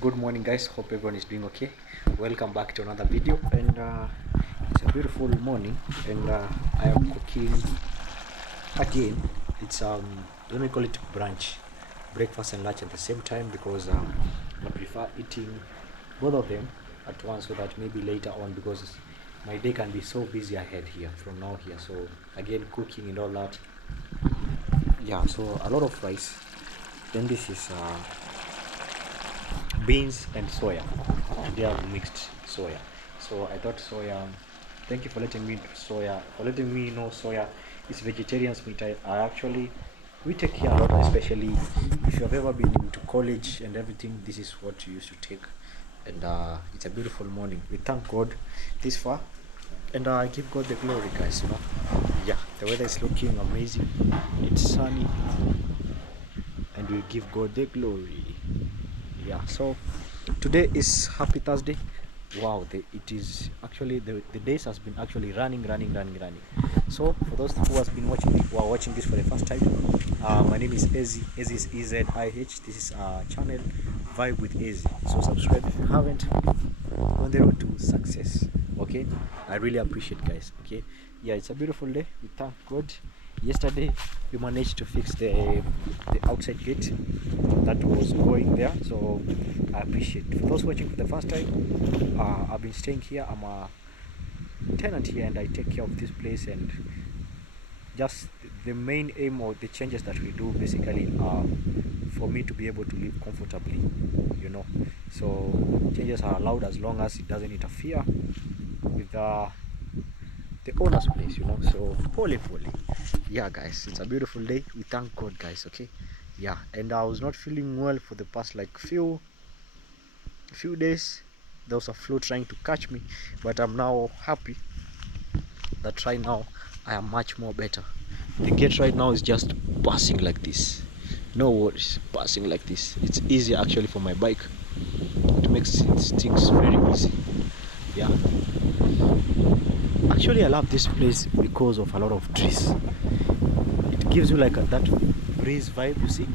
Good morning, guys. Hope everyone is doing okay. Welcome back to another video, and it's a beautiful morning, and I am cooking again. It's let me call it brunch, breakfast and lunch at the same time, because I prefer eating both of them at once, so that maybe later on, because my day can be so busy ahead here from now here. So again, cooking and all that. Yeah, so a lot of rice. Then this is beans and soya. Today I've mixed soya. So I thought soya, thank you for letting me know soya is vegetarian's meat. I actually, we take care a lot, especially if you have ever been to college and everything. This is what you used to take. And it's a beautiful morning. We thank God this far, and I give God the glory, guys. Yeah, the weather is looking amazing. It's sunny, and we give God the glory. Yeah, so today is happy Thursday. Wow, it is actually the days has been actually running. So for those who has been watching who are watching this for the first time, my name is Ezi. Ezi is EZIH. This is channel Vibe with Ezi. So subscribe if you haven't. On the road to success. Okay, I really appreciate, guys. Okay, yeah, it's a beautiful day. We thank God. Yesterday we managed to fix the outside gate that was going there, so I appreciate. For those watching for the first time, I've been staying here. I'm a tenant here, and I take care of this place. And just the main aim or the changes that we do basically are for me to be able to live comfortably, so changes are allowed as long as it doesn't interfere with the owner's place, so pole. Yeah, guys, it's a beautiful day. We thank God, guys. Okay, yeah, and I was not feeling well for the past like few days. There was a flu trying to catch me, but I'm now happy that right now I am much more better. The gate right now is just passing like this, no worries, passing like this. It's easy actually for my bike. It makes things very easy. Yeah, actually I love this place because of a lot of trees. It gives you like that breeze vibe. You see,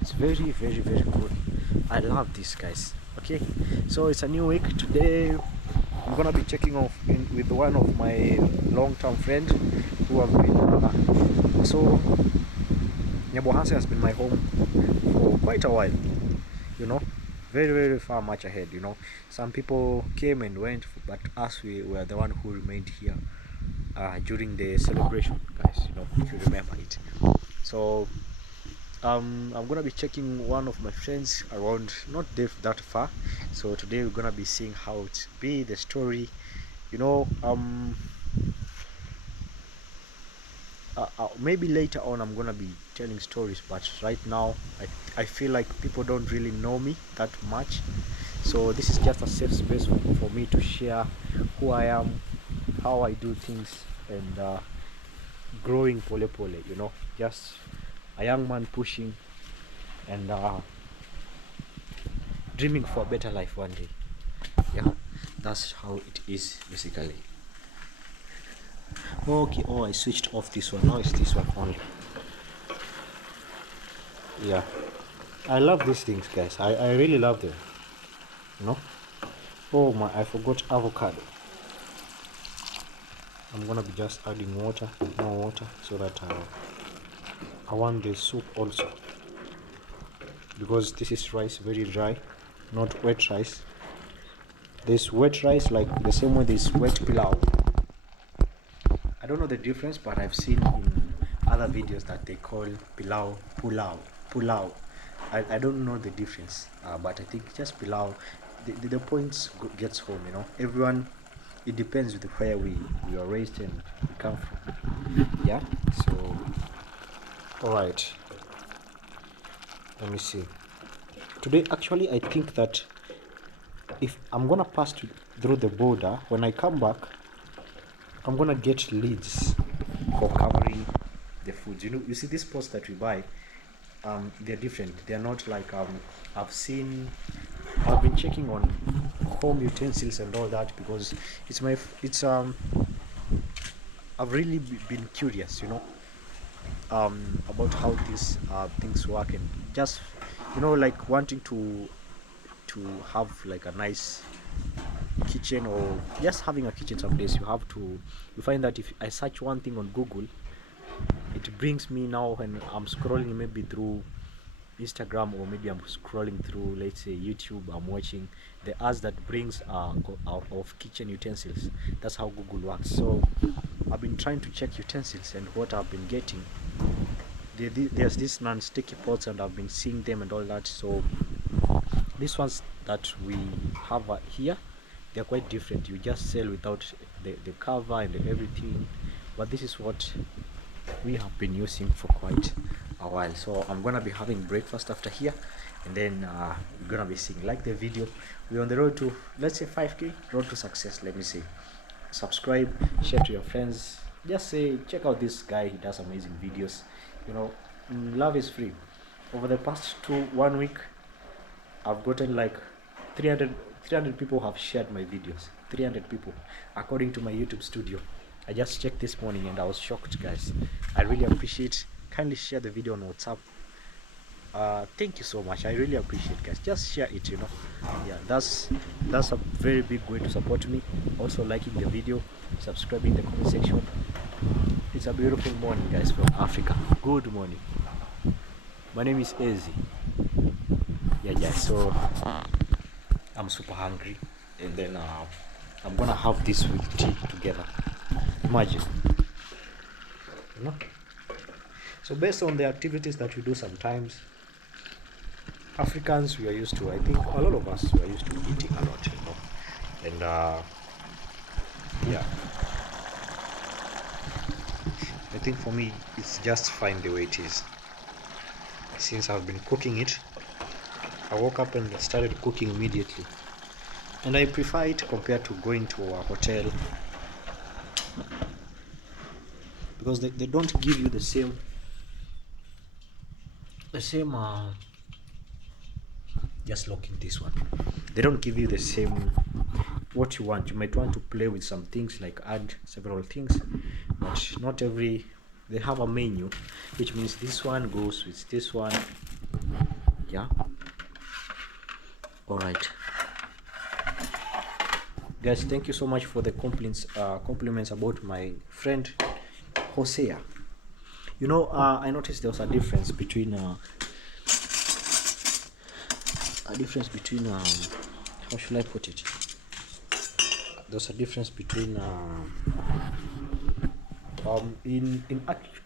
it's very good. I love this, guys. Okay, so it's a new week. Today I'm gonna be checking off with one of my long-term friends who have been so Nyabohanse has been my home for quite a while, very far, much ahead. Some people came and went, but us, we were the one who remained here during the celebration, guys, if you remember it. So I'm gonna be checking one of my friends around, not that far. So today we're gonna be seeing how it be the story, maybe later on I'm gonna be telling stories, but right now I feel like people don't really know me that much, so this is just a safe space for me to share who I am, how I do things, and growing pole, just a young man pushing and dreaming for a better life one day. Yeah, that's how it is basically. Okay, oh, I switched off this one. Now it's this one only. Yeah, I love these things, guys. I really love them, oh my, I forgot avocado. I'm gonna be just adding more water, so that I want the soup also, because this is rice, very dry, not wet rice. This wet rice, like the same way this wet pilau. I don't know the difference, but I've seen in other videos that they call pilau pulao. I don't know the difference, but I think just pilau, the points gets home. Everyone, it depends with where we are raised and we come from. Yeah, so all right, let me see. Today actually I think that if I'm gonna pass through the border, when I come back I'm gonna get leads for covering the foods. You see these pots that we buy, they're different. They're not like I've been checking on home utensils and all that, because I've really been curious, about how these things work, and just, like wanting to have like a nice kitchen, or just having a kitchen. Some days you find that if I search one thing on Google, it brings me, now when I'm scrolling maybe through Instagram, or maybe I'm scrolling through, let's say, YouTube, I'm watching the ads that brings of kitchen utensils. That's how Google works. So I've been trying to check utensils, and what I've been getting, there's these non-sticky pots, and I've been seeing them and all that. So these ones that we have here, they're quite different. You just sell without the cover and everything, but this is what we have been using for quite a while. So I'm gonna be having breakfast after here, and then we're gonna be seeing, like the video, we're on the road to, let's say, 5k, road to success. Let me say, subscribe, share to your friends, just say check out this guy, he does amazing videos. Love is free. Over the past 1 week, I've gotten like 300 people have shared my videos. 300 people, according to my YouTube studio. I just checked this morning and I was shocked, guys. I really appreciate. Kindly share the video on WhatsApp. Thank you so much. I really appreciate, guys. Just share it. Yeah, that's a very big way to support me. Also, liking the video, subscribing in the comment section. It's a beautiful morning, guys, from Africa. Good morning. My name is Ezi. Yeah, guys. So I'm super hungry, and then I'm gonna have this with tea together. Imagine, you know. So based on the activities that we do, sometimes Africans, we are used to, I think a lot of us, we are used to eating a lot, and yeah, I think for me it's just fine the way it is. Since I've been cooking it, I woke up and started cooking immediately, and I prefer it compared to going to a hotel, because they don't give you the same just locking this one, they don't give you the same what you want. You might want to play with some things, like add several things, but not every, they have a menu, which means this one goes with this one. Yeah, all right, guys, thank you so much for the compliments about my friend Hosea. I noticed there was a difference between how should I put it? There's a difference between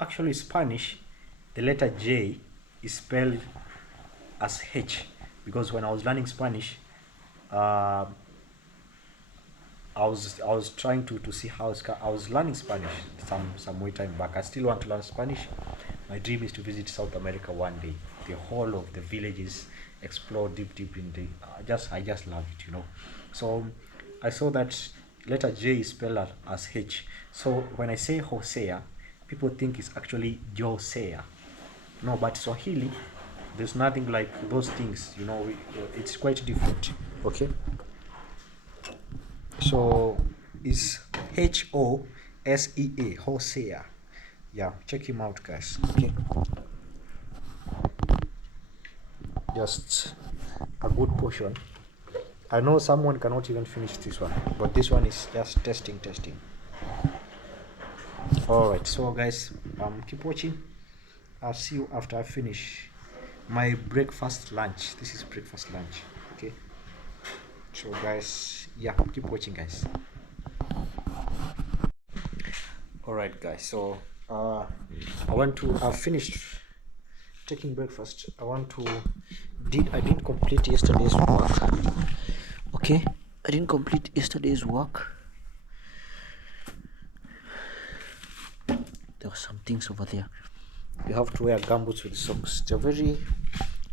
actually Spanish, the letter J is spelled as H, because when I was learning Spanish, I was trying to see how I was learning Spanish some way time back. I still want to learn Spanish. My dream is to visit South America one day. The whole of the villages, explore deep in the. I just love it, So I saw that letter J is spelled as H. So when I say Hosea, people think it's actually Josea. No, but Swahili, there's nothing like those things. It's quite different. Okay. So it's Hosea, Hosea. Yeah, check him out, guys. Okay, just a good portion. I know someone cannot even finish this one, but this one is just testing. All right, so guys, keep watching. I'll see you after I finish my breakfast lunch. This is breakfast lunch. Okay, so guys, yeah, keep watching, guys. All right, guys, so I've finished taking breakfast. I didn't complete yesterday's work. Okay, I didn't complete yesterday's work. There were some things over there. You have to wear gumboots with socks. They're very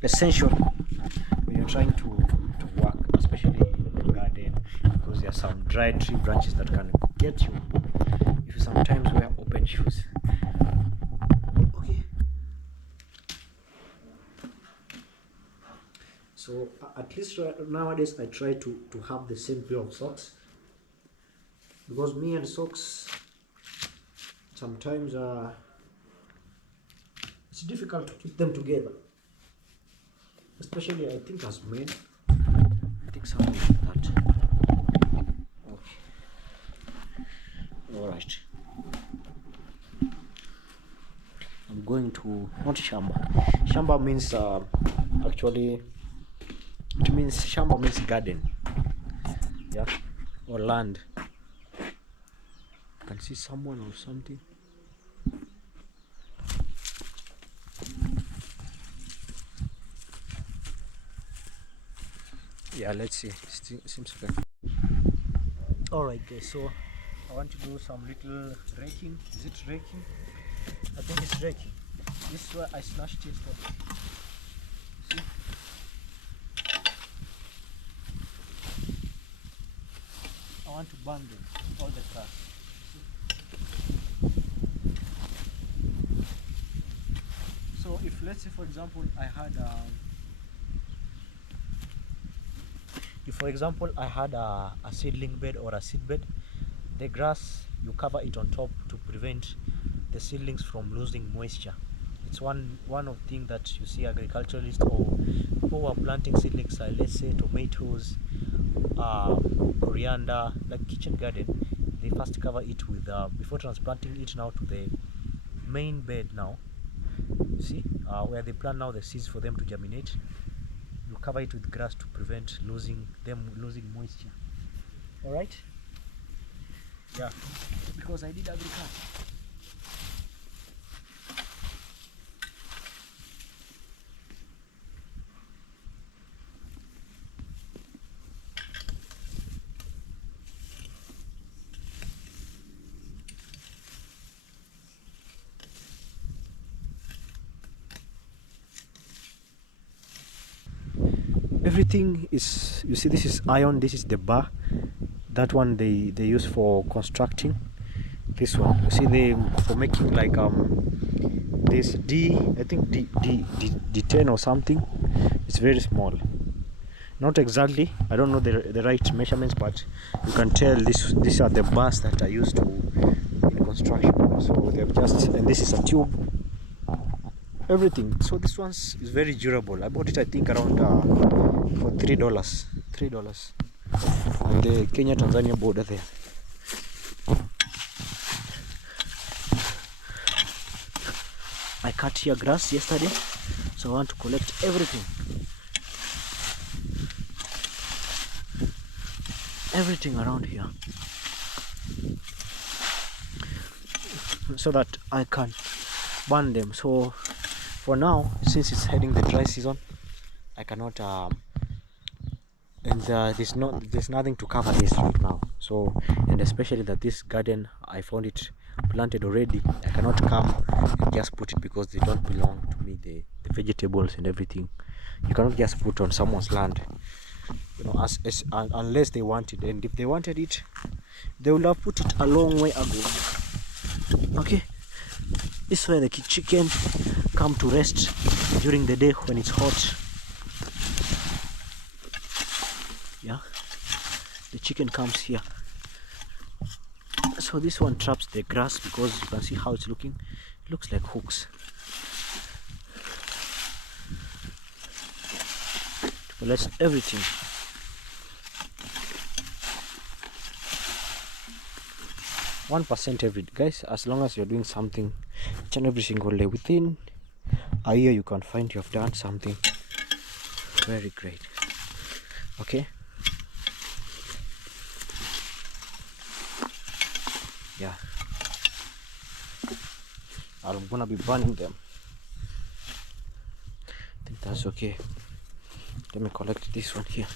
essential when you're trying to work, especially in the garden, because there are some dry tree branches that can get you if you sometimes wear open shoes. Okay. So at least nowadays I try to have the same pair of socks, because me and socks sometimes It's difficult to keep them together, especially I think as men. I think something like that. Okay. All right. I'm going to, not shamba. Shamba means actually, it means shamba means garden, yeah, or land. I can see someone or something. Yeah, let's see. Seems okay. All right, guys. So I want to do some little raking. Is it raking? I think it's raking. This is where I smashed yesterday. See? I want to burn them, all the cars. So if, let's say for example, I had a seedling bed or a seed bed, the grass, you cover it on top to prevent the seedlings from losing moisture. It's one of things that you see agriculturalists or people who are planting seedlings, let's say tomatoes, coriander, like kitchen garden. They first cover it with before transplanting it now to the main bed. Now see where they plant now the seeds for them to germinate, you cover it with grass to prevent losing moisture. All right, yeah, because I did agriculture. Everything is, you see, this is iron, this is the bar, that one they use for constructing. This one, you see, they for making like this I think D10 or something. It's very small, not exactly, I don't know the right measurements, but you can tell these are the bars that are used to in construction. So they've just, and this is a tube, everything. So this one is very durable. I bought it I think around for $3 on the Kenya Tanzania border there. I cut here grass yesterday, so I want to collect everything around here so that I can burn them. So for now, since it's heading the dry season, I cannot and there's nothing to cover this right now. So, and especially that this garden, I found it planted already, I cannot come and just put it because they don't belong to me, the vegetables and everything. You cannot just put on someone's land, you know, unless they want it, and if they wanted it, they would have put it a long way ago. Okay, this is where the chicken come to rest during the day when it's hot. Yeah, the chicken comes here. So this one traps the grass because you can see how it's looking. It looks like hooks. To collect everything. %, every day, guys. As long as you're doing something each and every single day, within a year you can find you have done something very great. Okay, yeah, I'm gonna be burning them. I think that's okay. Let me collect this one here.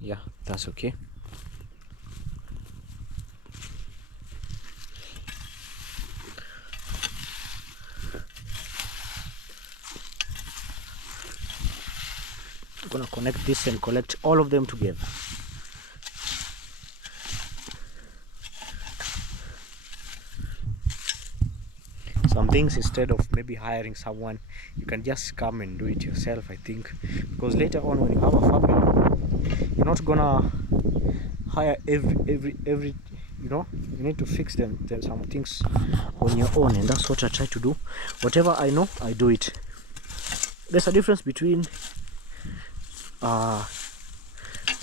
Yeah, that's okay. I'm gonna connect this and collect all of them together. some things, instead of maybe hiring someone, you can just come and do it yourself, I think, because later on when you have a family, you're not gonna hire every you know, you need to fix them some things on your own, and that's what I try to do. Whatever I know, I do it. There's a difference between how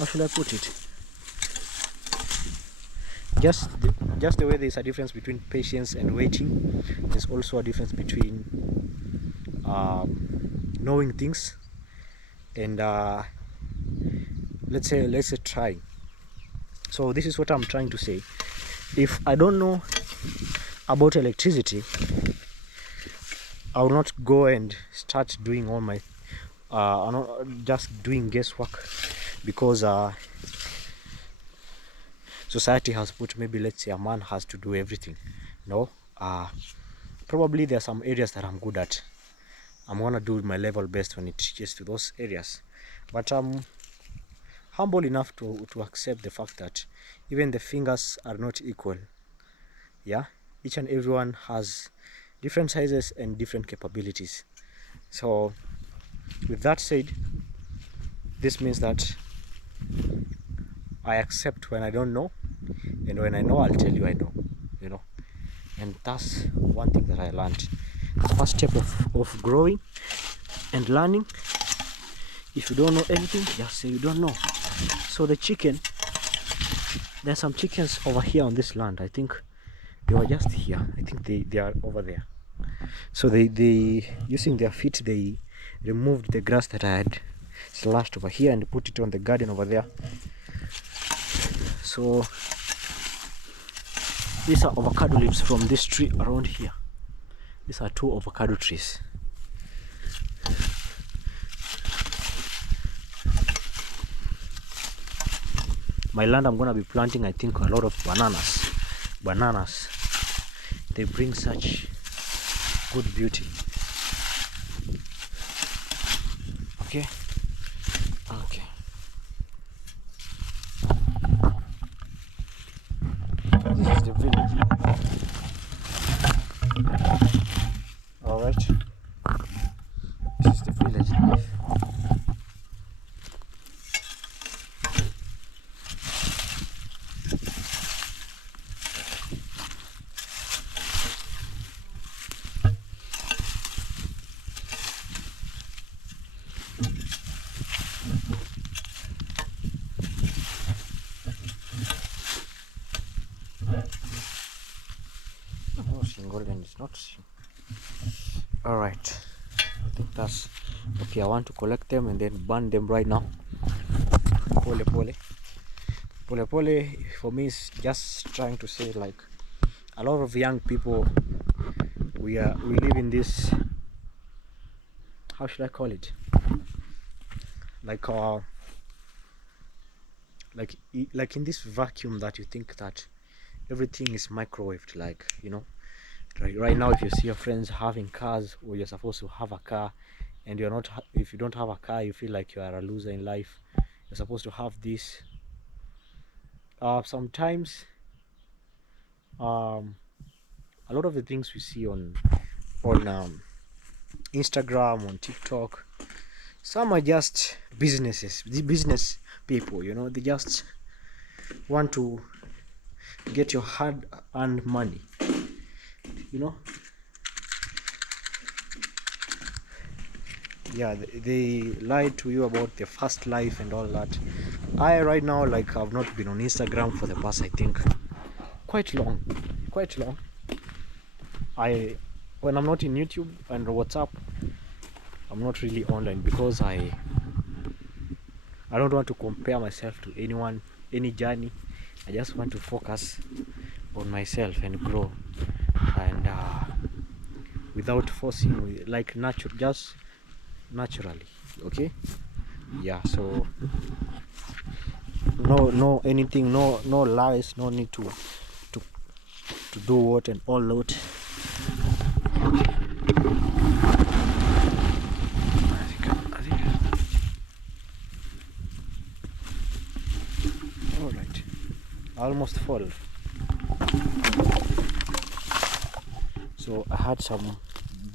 should I put it, just the way there's a difference between patience and waiting, there's also a difference between knowing things and let's say trying. So this is what I'm trying to say. If I don't know about electricity, I will not go and start doing all my I'm not just doing guesswork, because society has put, maybe let's say a man has to do everything. No, probably there are some areas that I'm good at. I'm gonna do my level best when it gets to those areas, but I'm humble enough to accept the fact that even the fingers are not equal. Yeah, each and everyone has different sizes and different capabilities. So with that said, this means that I accept when I don't know, and when I know, I'll tell you I know, you know. And that's one thing that I learned. The first step of growing and learning, if you don't know anything, just say you don't know. So the chicken, there's some chickens over here on this land. I think they were just here. I think they are over there. So they using their feet, they removed the grass that I had slashed over here and put it on the garden over there. So these are avocado leaves from this tree around here. These are 2 avocado trees. My land, I'm gonna be planting, I think, a lot of bananas. They bring such good beauty. Okay. This is the village. All right. This is the village life. Golden is not. All right, I think that's okay. I want to collect them and then burn them right now. Pole pole for me is just trying to say, like, a lot of young people, we live in this, how should I call it, like in this vacuum that you think that everything is microwaved, like, you know. Right now, if you see your friends having cars, or you're supposed to have a car, and you're not, if you don't have a car, you feel like you are a loser in life. You're supposed to have this. Sometimes a lot of the things we see on Instagram, on TikTok, some are just business people, you know. They just want to get your hard-earned money, you know. Yeah, they lie to you about their fast life and all that. Right now, like, I've not been on Instagram for the past, I think, quite long. When I'm not in YouTube and WhatsApp, I'm not really online, because I don't want to compare myself to anyone, any journey. I just want to focus on myself and grow, and without forcing, like, just naturally. Okay, yeah. So no anything, no lies, no need to do what and all that. I think all right. I almost fall. so I had some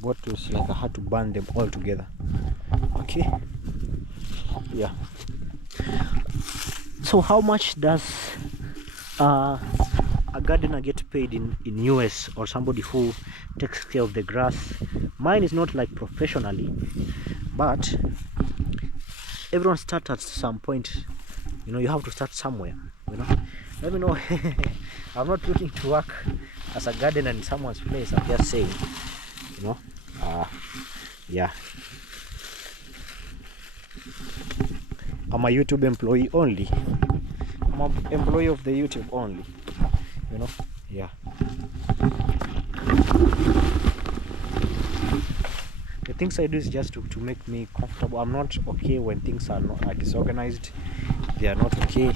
bottles, like I had to burn them all together. Okay, yeah. So how much does a gardener get paid in US, or somebody who takes care of the grass? Mine is not like professionally, but everyone starts at some point. You know, you have to start somewhere, you know. Let me know. I'm not looking to work as a gardener in someone's place. I'm just saying, you know, yeah, I'm a YouTube employee only. I'm an employee of the YouTube only, you know. Yeah, the things I do is just to make me comfortable. I'm not okay when things are not disorganized. They are not okay.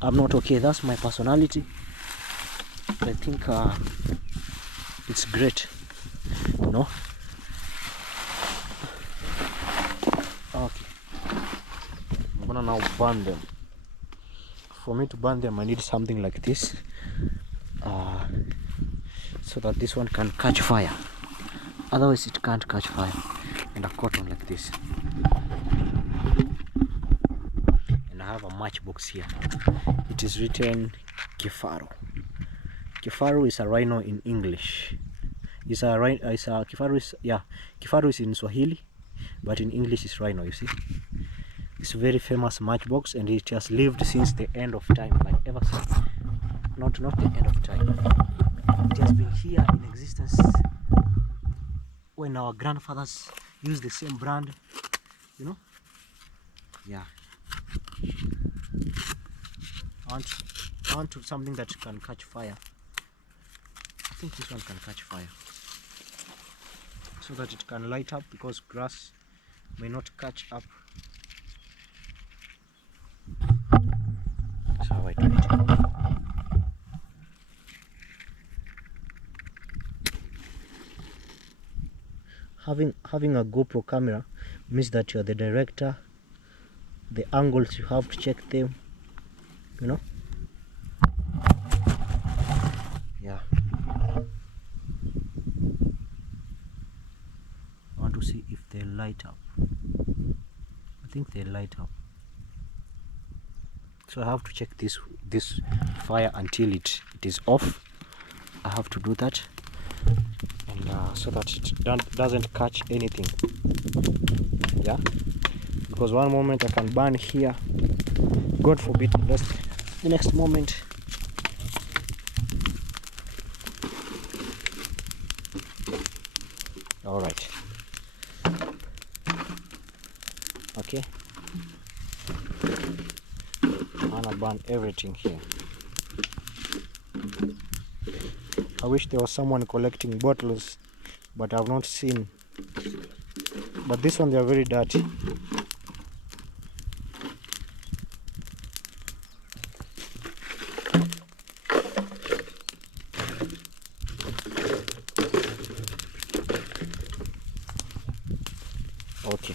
I'm not okay. That's my personality. I think it's great, you know. Okay, I'm gonna now burn them. For me to burn them, I need something like this, so that this one can catch fire. Otherwise it can't catch fire. And a cotton like this, and I have a matchbox here. It is written Kifaru. Kifaru is a rhino in English. Kifaru is, yeah, Kifaru is in Swahili, but in English is rhino. You see, it's a very famous matchbox, and it has lived since the end of time, like ever since. Not the end of time. It has been here in existence when our grandfathers used the same brand, you know. Yeah, I want something that can catch fire. I think this one can catch fire, so that it can light up, because grass may not catch up. That's how I do it. Having a GoPro camera means that you're the director. The angles, you have to check them, you know. Yeah, I want to see if they light up. I think they light up, so I have to check this fire until it is off. I have to do that, and so that it doesn't catch anything. Yeah, because one moment I can burn here, God forbid, the next moment all right. Okay, I'm gonna burn everything here. I wish there was someone collecting bottles, but I've not seen. But this one, they are very dirty. Okay.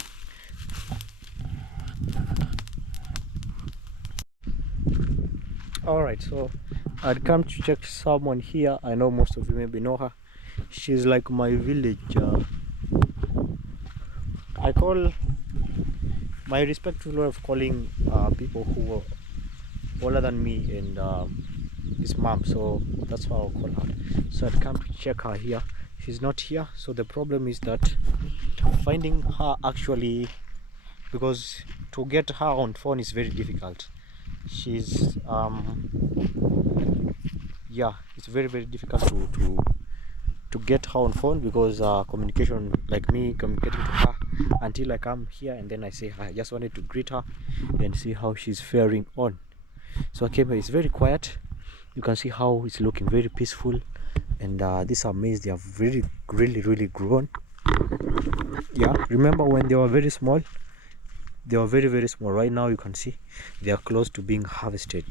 All right, so I'd come to check someone here. I know most of you maybe know her. She's like my village. I call my respectful way of calling people who are older than me, and his mom. So that's how I'll call her. So I'd come to check her here. She's not here. So the problem is that finding her actually, because to get her on phone is very difficult. She's yeah, it's very difficult to get her on phone, because communication, like me communicating to her until I come here and then I say hi. I just wanted to greet her and see how she's faring on. So I came here. It's very quiet. You can see how it's looking very peaceful, and these are maize. They are really grown. Yeah, remember when they were very small? They were very small. Right now you can see they are close to being harvested.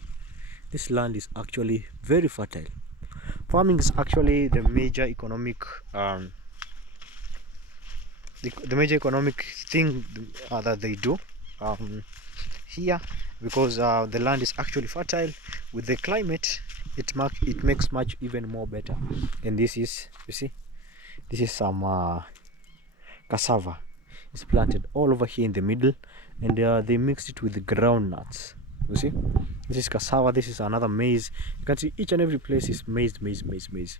This land is actually very fertile. Farming is actually the major economic the major economic thing that they do here, because the land is actually fertile. With the climate, it makes much even more better. And this is, you see, This is some cassava. It's planted all over here in the middle, and they mixed it with the groundnuts. You see, this is cassava. This is another maize. You can see each and every place is maize, maize, maize, maize.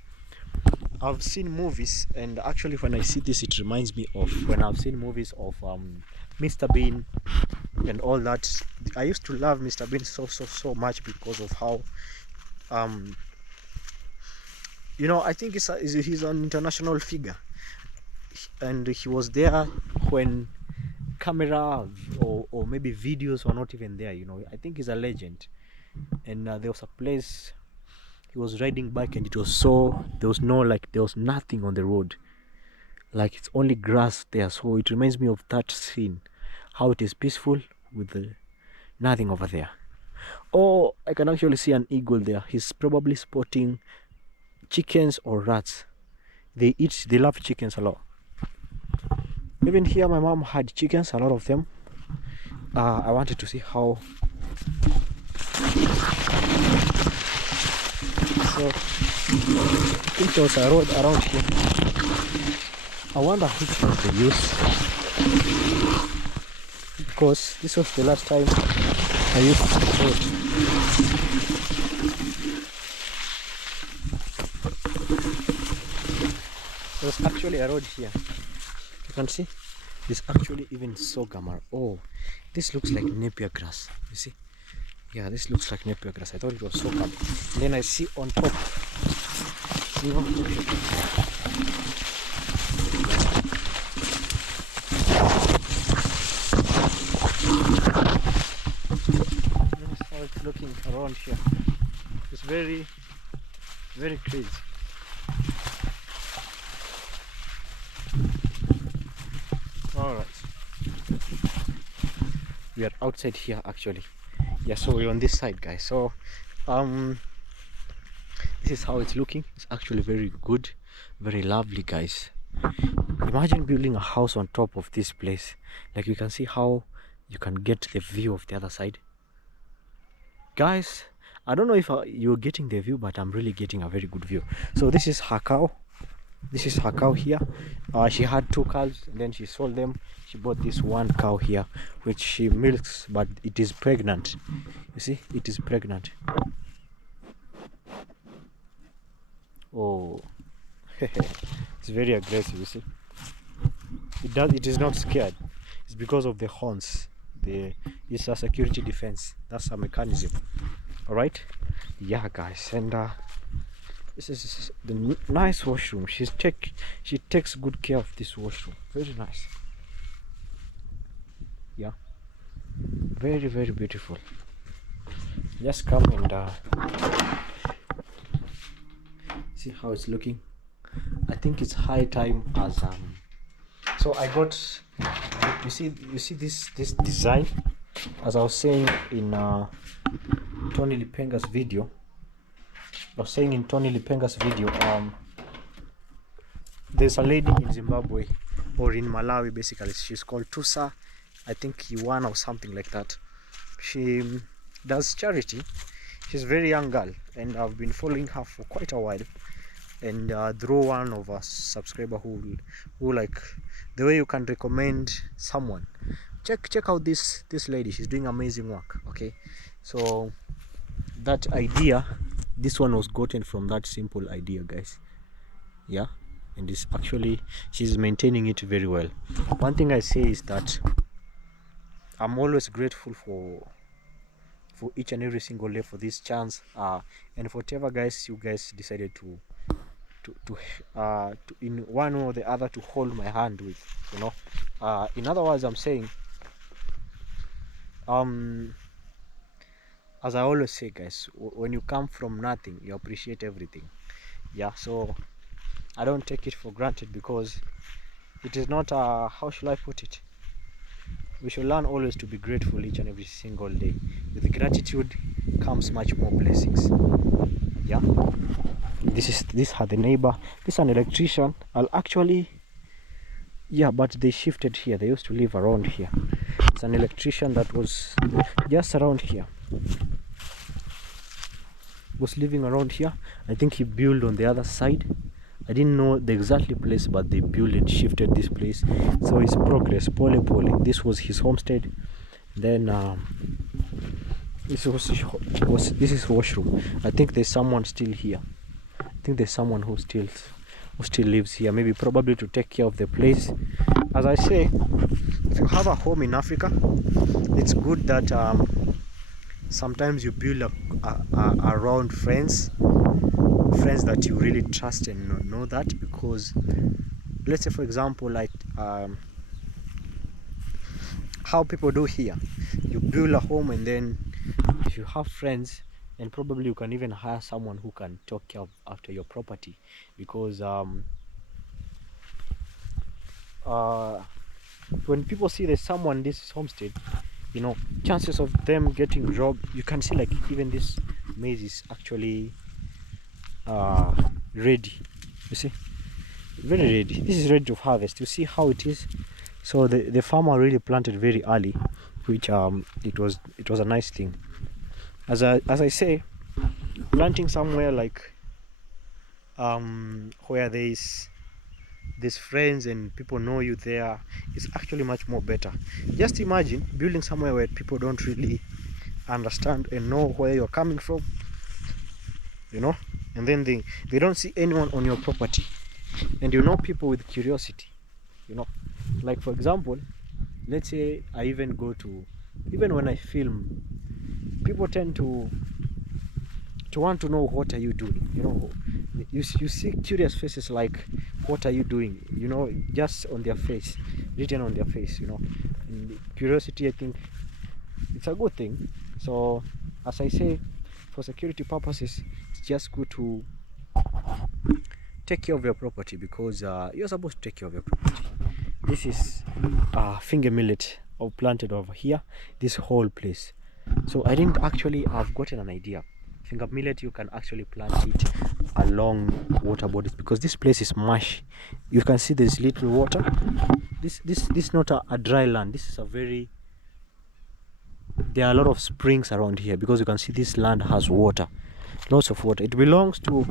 I've seen movies, and actually when I see this it reminds me of when I've seen movies of Mr. Bean and all that. I used to love Mr. Bean so much because of how you know, I think he's an international figure, and he was there when camera or maybe videos were not even there. You know, I think he's a legend. And there was a place he was riding bike, and it was so, there was no, like, there was nothing on the road, like it's only grass there. So it reminds me of that scene, how it is peaceful with nothing over there. Oh, I can actually see an eagle there. He's probably spotting chickens or rats. They love chickens a lot. Even here my mom had chickens, a lot of them. I wanted to see how. So I think there was a road around here. I wonder which one they use, because this was the last time I used this road. There's actually a road here. You can see there's actually even sorghum. Oh, this looks like napier grass. You see? Yeah, this looks like napier grass. I thought it was sorghum. Then I see on top. See what? That's how it's looking around here. It's very, very crazy. Alright, we are outside here actually. Yeah, so we're on this side, guys. So this is how it's looking. It's actually very good, very lovely, guys. Imagine building a house on top of this place. Like, you can see how you can get the view of the other side, guys. I don't know if you're getting the view, but I'm really getting a very good view. So this is her cow. This is her cow here. She had 2 cows, and then she sold them. She bought this 1 cow here, which she milks, but it is pregnant. You see, it is pregnant. Oh, it's very aggressive. You see, it is not scared. It's because of the horns. It's a security defense. That's a mechanism. All right, yeah, guys. And this is the nice washroom. She takes good care of this washroom. Very nice. Yeah, very, very beautiful. Just come and see how it's looking. I think it's high time as so I got, you see this design, as I was saying in Tony Lipenga's video. There's a lady in Zimbabwe, or in Malawi basically. She's called Tusa, I think Iwana or something like that. She does charity. She's a very young girl, and I've been following her for quite a while. And through one of our subscriber who like the way you can recommend someone, check out this lady. She's doing amazing work. Okay, so that idea, this one was gotten from that simple idea, guys. Yeah, and it's actually, she's maintaining it very well. One thing I say is that I'm always grateful for each and every single day for this chance, and for whatever, guys, you guys decided to in one way or the other to hold my hand with, you know. In other words, I'm saying, as I always say, guys, when you come from nothing, you appreciate everything. Yeah, so I don't take it for granted, because it is not how shall I put it, we should learn always to be grateful each and every single day. With gratitude comes much more blessings. Yeah, this had the neighbor. This is an electrician. I'll actually, yeah, but they shifted here. They used to live around here. It's an electrician that was just around here, was living around here. I think he built on the other side. I didn't know the exactly place, but they built and shifted this place. So it's progress. Pole pole. This was his homestead. Then this is washroom. I think there's someone still here. I think there's someone who still lives here. Maybe probably to take care of the place. As I say, if you have a home in Africa, it's good that sometimes you build around friends that you really trust and know that, because let's say for example, like how people do here, you build a home, and then if you have friends, and probably you can even hire someone who can take care of after your property, because when people see there's someone this homestead, you know, chances of them getting robbed, you can see like even this maize is actually ready. You see, very ready. This is ready to harvest. You see how it is. So the farmer really planted very early, which it was a nice thing. As I say, planting somewhere like where there's friends and people know you there is actually much more better. Just imagine building somewhere where people don't really understand and know where you're coming from, you know, and then they don't see anyone on your property, and you know people with curiosity, you know. Like for example, let's say I even when I film, people tend to want to know what are you doing, you know. You see curious faces like what are you doing, you know, just on their face, written on their face, you know. And curiosity, I think it's a good thing. So as I say, for security purposes, it's just good to take care of your property, because you're supposed to take care of your property. This is finger millet planted over here, this whole place. So I didn't actually, I've gotten an idea. Finger millet, you can actually plant it along water bodies, because this place is marsh. You can see there's little water. This is not a dry land. This is a very, there are a lot of springs around here, because you can see this land has water, lots of water. It belongs to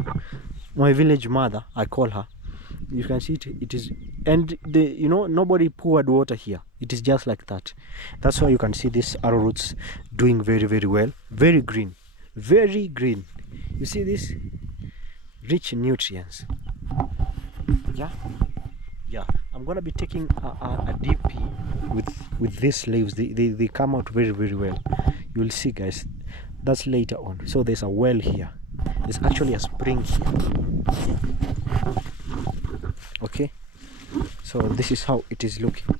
my village mother, I call her. You can see it is, and you know, nobody poured water here. It is just like that. That's why you can see these arrowroots doing very, very well. Very green, very green. You see this, rich in nutrients. Yeah, I'm gonna be taking a DP with these leaves. They come out very, very well. You'll see, guys. That's later on. So there's a well here. There's actually a spring here. Okay, so this is how it is looking.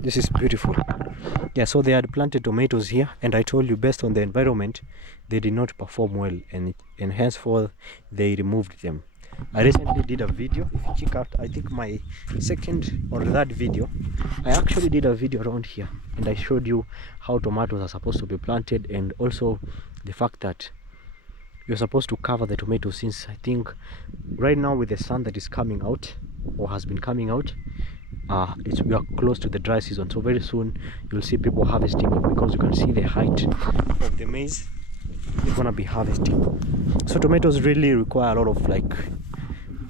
This is beautiful. Yeah, so they had planted tomatoes here, and I told you based on the environment they did not perform well, and henceforth they removed them. I recently did a video. If you check out, I think my second or third video, I actually did a video around here, and I showed you how tomatoes are supposed to be planted, and also the fact that you're supposed to cover the tomatoes, since I think right now with the sun that is coming out or has been coming out, we are close to the dry season. So very soon you'll see people harvesting it, because you can see the height of the maize they're gonna be harvesting. So tomatoes really require a lot of like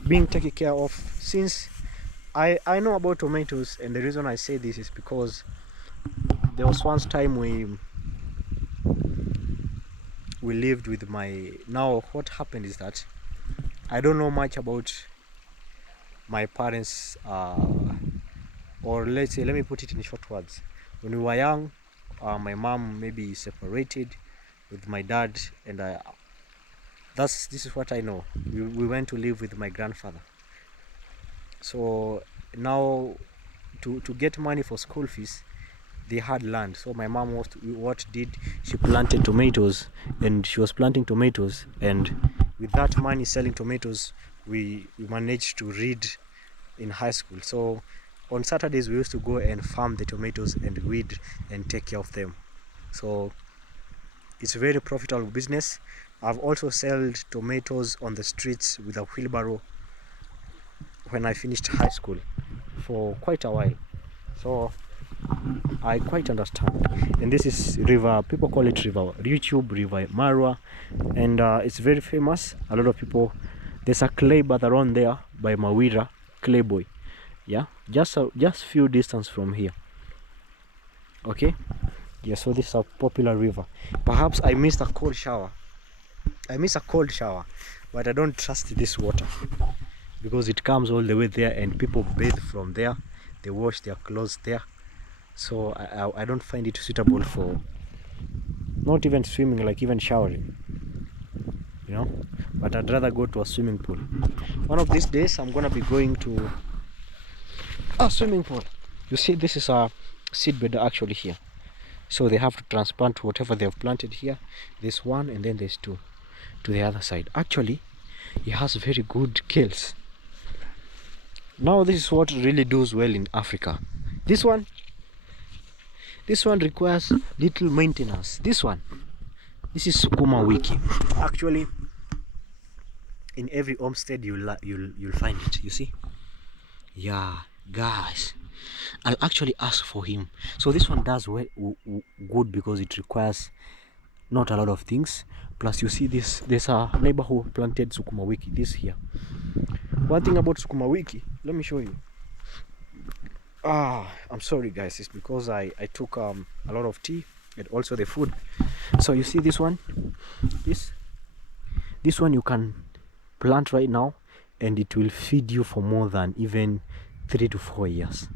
being taken care of. Since I know about tomatoes, and the reason I say this is because there was once time we lived with my, now what happened is that I don't know much about my parents, or let's say, let me put it in short words. When we were young, my mom maybe separated with my dad, and this is what I know. We went to live with my grandfather. So now to get money for school fees, they had land. So my mom she planted tomatoes, and she was planting tomatoes, and with that money selling tomatoes, we managed to read in high school. So on Saturdays we used to go and farm the tomatoes and weed and take care of them. So it's a very profitable business. I've also sold tomatoes on the streets with a wheelbarrow when I finished high school for quite a while. So I quite understand. And this is river, people call it river YouTube, river Marwa, and it's very famous. A lot of people, there's a clay bath around there by Mawira, clay boy. Yeah, just few distance from here. Okay, yeah, so this is a popular river. Perhaps I missed a cold shower. I miss a cold shower, but I don't trust this water because it comes all the way there and people bathe from there. They wash their clothes there. So I don't find it suitable for not even swimming, like even showering, you know. But I'd rather go to a swimming pool. One of these days I'm gonna be going to a swimming pool. You see, this is a seedbed actually here. So they have to transplant whatever they have planted here. There's one and then there's two to the other side. Actually, it has very good kales. Now this is what really does well in Africa. This one requires little maintenance. This is sukuma wiki. Actually, in every homestead you'll find it. You see? Yeah, guys, I'll actually ask for him. So this one does well, good because it requires not a lot of things. Plus, you see this. There's a neighbor who planted sukuma wiki. This here. One thing about sukuma wiki, let me show you. I'm sorry guys, it's because I took a lot of tea and also the food. So you see this one, this one you can plant right now and it will feed you for more than even 3 to 4 years.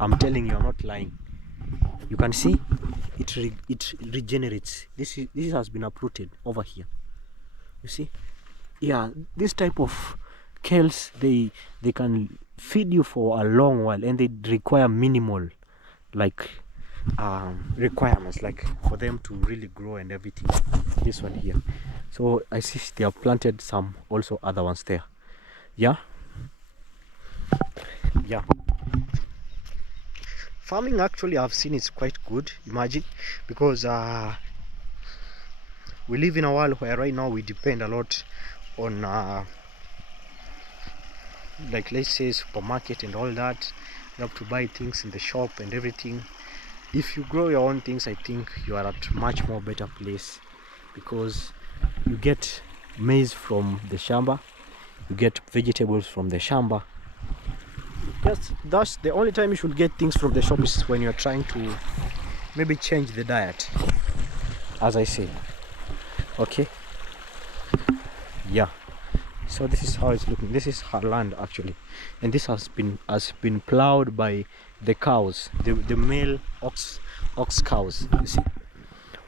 I'm telling you, I'm not lying. You can see it regenerates. This has been uprooted over here. You see? Yeah, this type of kales, they can feed you for a long while and they require minimal like requirements, like for them to really grow and everything. This one here, so I see they have planted some also other ones there. Yeah, farming actually I've seen it's quite good. Imagine, because we live in a world where right now we depend a lot on like let's say supermarket and all that. You have to buy things in the shop and everything. If you grow your own things, I think you are at much more better place, because you get maize from the shamba, you get vegetables from the shamba. That's the only time you should get things from the shop is when you're trying to maybe change the diet, as I say. Okay, yeah. So this is how it's looking. This is her land actually, and this has been plowed by the cows, the male ox cows. You see,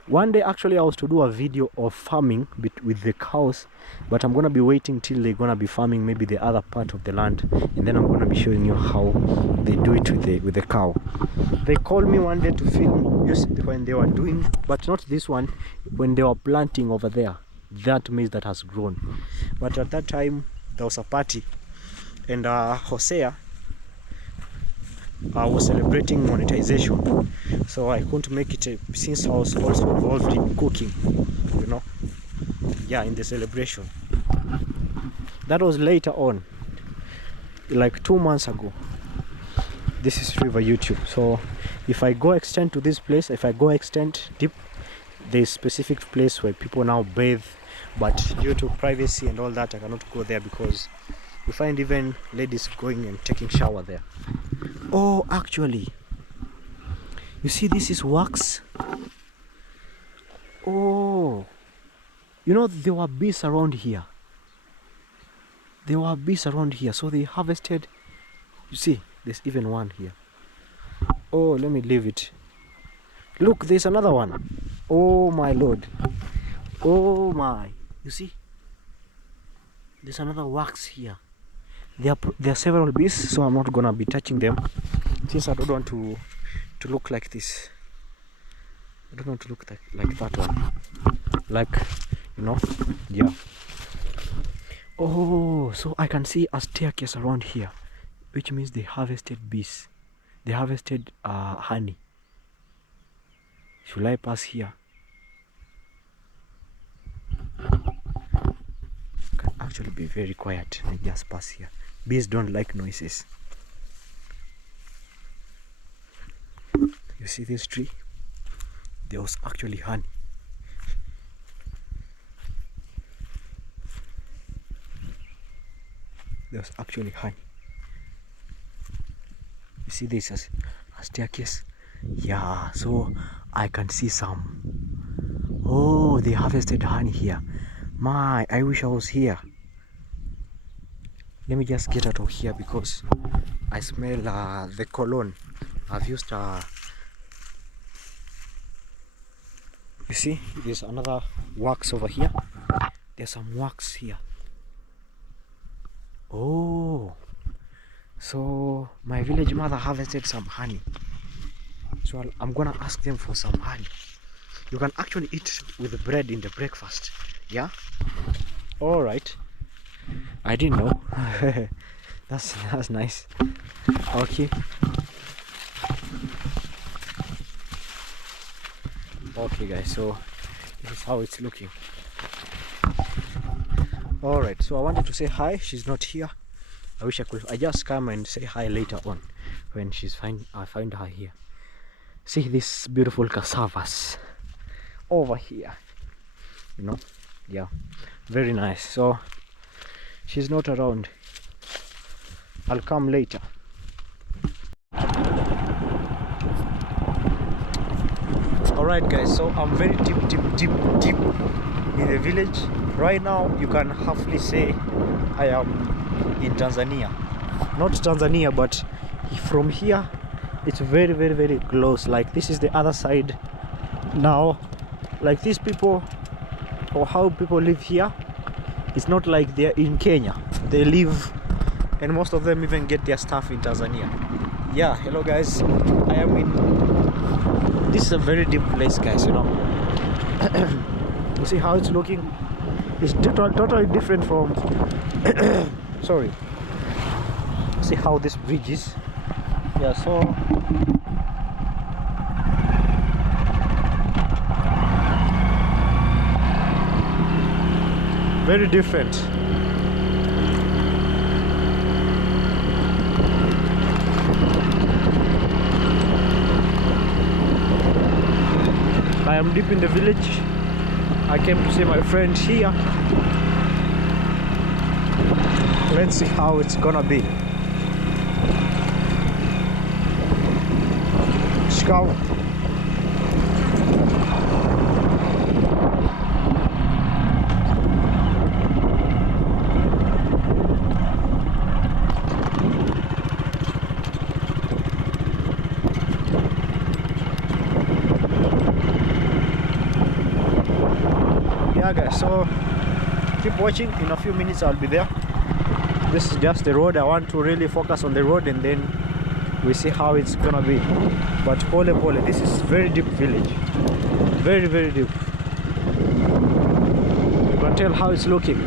one day actually I was to do a video of farming with the cows, but I'm gonna be waiting till they're gonna be farming maybe the other part of the land, and then I'm gonna be showing you how they do it with the cow. They called me one day to film when they were doing, but not this one, when they were planting over there, that maize that has grown. But at that time there was a party, and Hosea was celebrating monetization, so I couldn't make it since I was also involved in cooking, you know. Yeah, in the celebration. That was later on, like 2 months ago. This is river YouTube. So if I go extend to this place, if I go extend deep, there's specific place where people now bathe, but due to privacy and all that I cannot go there, because you find even ladies going and taking shower there. Oh, actually, you see, this is wax. Oh, you know, there were bees around here. So they harvested. You see, there's even one here. Oh, let me leave it. Look, there's another one. Oh my lord. Oh my. You see, there's another wax here. There are several bees, so I'm not gonna be touching them, since I don't want to look like this. I don't want to look like that one, like, you know. Yeah. Oh, so I can see a staircase around here, which means they harvested bees. They harvested honey. Should I pass here? Can actually be very quiet and just pass here. Bees don't like noises. You see this tree? There was actually honey. There was actually honey. You see this as a staircase? Yeah, so I can see some. Oh, they harvested honey here. My, I wish I was here. Let me just get out of here because I smell the cologne. I've used you see, there's another wax over here. There's some wax here. Oh, so my village mother harvested some honey. So I'm gonna ask them for some honey. You can actually eat with bread in the breakfast. Yeah? Alright. I didn't know. That's nice. Okay. Okay guys, so this is how it's looking. Alright, so I wanted to say hi. She's not here. I wish I just come and say hi later on when I find her here. See this beautiful cassavas over here, you know. Yeah, very nice. So she's not around. I'll come later. Alright guys, so I'm very deep in the village right now. You can hardly say I am in Tanzania. Not Tanzania, but from here it's very close. Like this is the other side now. Like these people, or how people live here, it's not like they're in Kenya. They live, and most of them even get their stuff in Tanzania. Yeah, hello guys, I am in, this is a very deep place guys, you know. You see how it's looking? It's totally different from sorry. See how this bridge is? Yeah, so very different. I am deep in the village. I came to see my friend here. Let's see how it's gonna be. Scout. Yeah guys, so keep watching. In a few minutes I'll be there. This is just the road. I want to really focus on the road and then we see how it's gonna be. But pole, this is very deep village, very deep. You can tell how it's looking.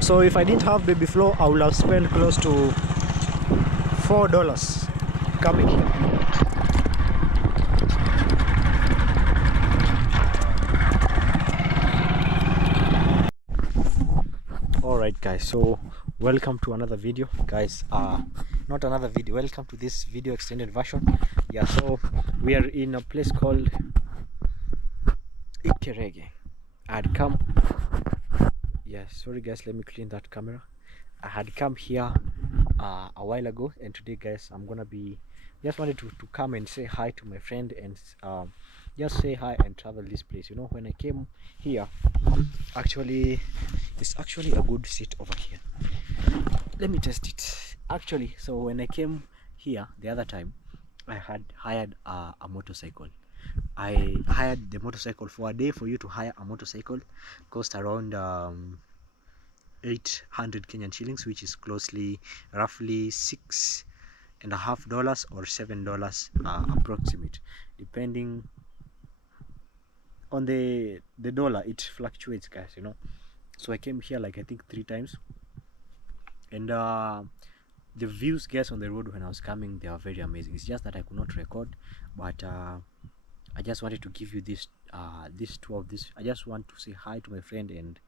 So if I didn't have baby flow, I would have spent close to $4 coming here. Alright guys, so welcome to another video guys. Not another video, welcome to this video extended version. Yeah, so we are in a place called Ikerege. I had come, yeah, sorry guys, let me clean that camera. I had come here a while ago, and today guys I'm gonna be just wanted to come and say hi to my friend and just say hi and travel this place. You know, when I came here, actually it's actually a good seat over here. Let me test it actually. So when I came here the other time, I had hired a motorcycle. I hired the motorcycle for a day. For you to hire a motorcycle cost around 800 Kenyan shillings, which is roughly $6.50 or $7 approximate, depending on the dollar. It fluctuates guys, you know. So I came here like I think 3 times, and the views guys on the road when I was coming, they are very amazing. It's just that I could not record, but I just wanted to give you this tour of this. I just want to say hi to my friend and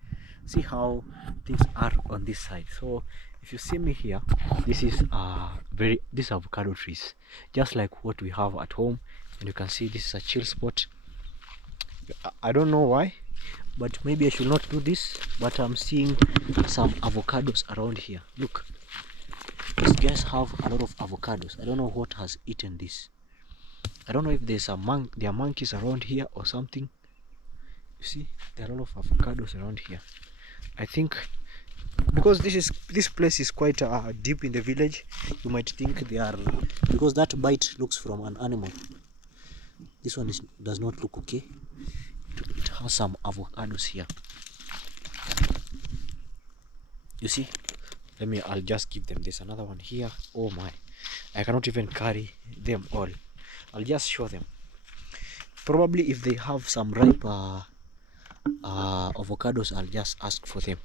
see how things are on this side. So if you see me here, this is this avocado trees, just like what we have at home. And you can see this is a chill spot. I don't know why, but maybe I should not do this, but I'm seeing some avocados around here. Look, these guys have a lot of avocados. I don't know what has eaten this. I don't know if there's there are monkeys around here or something. You see, there are a lot of avocados around here. I think because this place is quite deep in the village, you might think they are, because that bite looks from an animal. This one does not look okay. It has some avocados here. You see, I'll just give them this. Another one here. Oh my, I cannot even carry them all. I'll just show them. Probably if they have some ripe avocados, I'll just ask for them.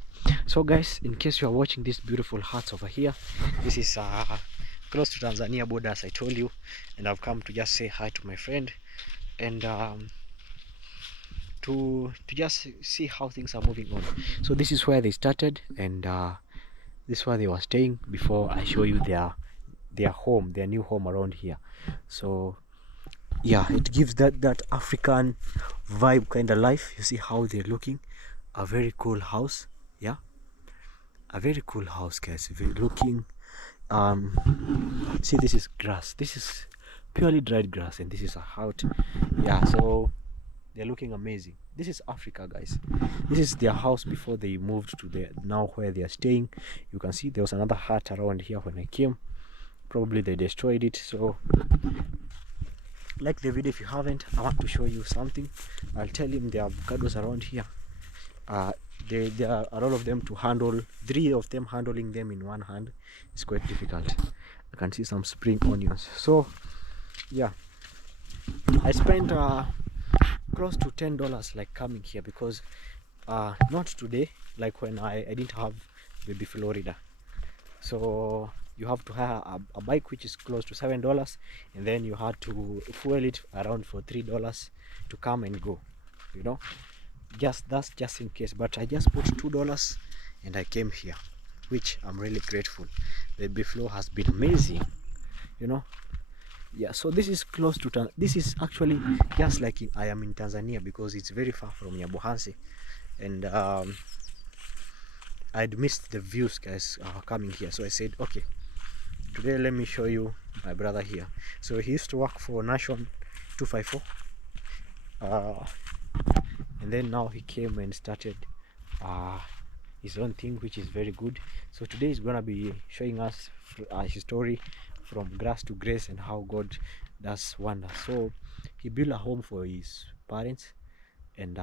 So guys, in case you are watching these beautiful huts over here, this is close to Tanzania border, as I told you, and I've come to just say hi to my friend and to just see how things are moving on. So this is where they started, and this is where they were staying before I show you their home, their new home around here. So yeah, it gives that African vibe kind of life. You see how they're looking. A very cool house. Yeah, a very cool house, guys. Very looking. See, this is grass. This is purely dried grass, and this is a hut. Yeah, so they're looking amazing. This is Africa, guys. This is their house before they moved to the now where they are staying. You can see there was another hut around here when I came. Probably they destroyed it. So like the video if you haven't. I want to show you something. I'll tell him the avocados around here. There are a lot of them to handle. 3 of them handling them in one hand is quite difficult. I can see some spring onions. So yeah, I spent close to $10 like coming here, because not today, like when I didn't have baby Florida. So you have to hire a bike which is close to $7, and then you had to fuel it around for $3 to come and go, you know. That's just in case, but I just put $2 and I came here, which I'm really grateful. The buffalo has been amazing, you know. Yeah, so this is close to this is actually just like I am in Tanzania, because it's very far from Yabuhansi, and I'd missed the views, guys, coming here. So I said, okay, today let me show you my brother here. So he used to work for Nation 254, and then now he came and started his own thing, which is very good. So today he's gonna be showing us his story from grass to grace and how God does wonders. So he built a home for his parents, and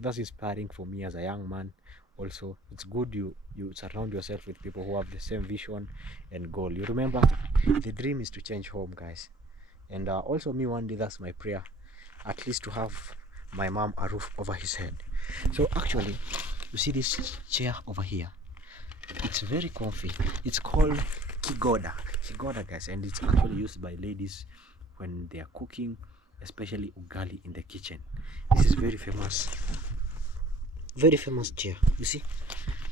that's inspiring for me as a young man. Also, it's good you surround yourself with people who have the same vision and goal. You remember, the dream is to change home, guys. And also me, one day, that's my prayer, at least to have my mom a roof over his head. So actually, you see this chair over here, it's very comfy. It's called kigoda, guys, and it's actually used by ladies when they are cooking, especially ugali in the kitchen. This is very famous chair, you see,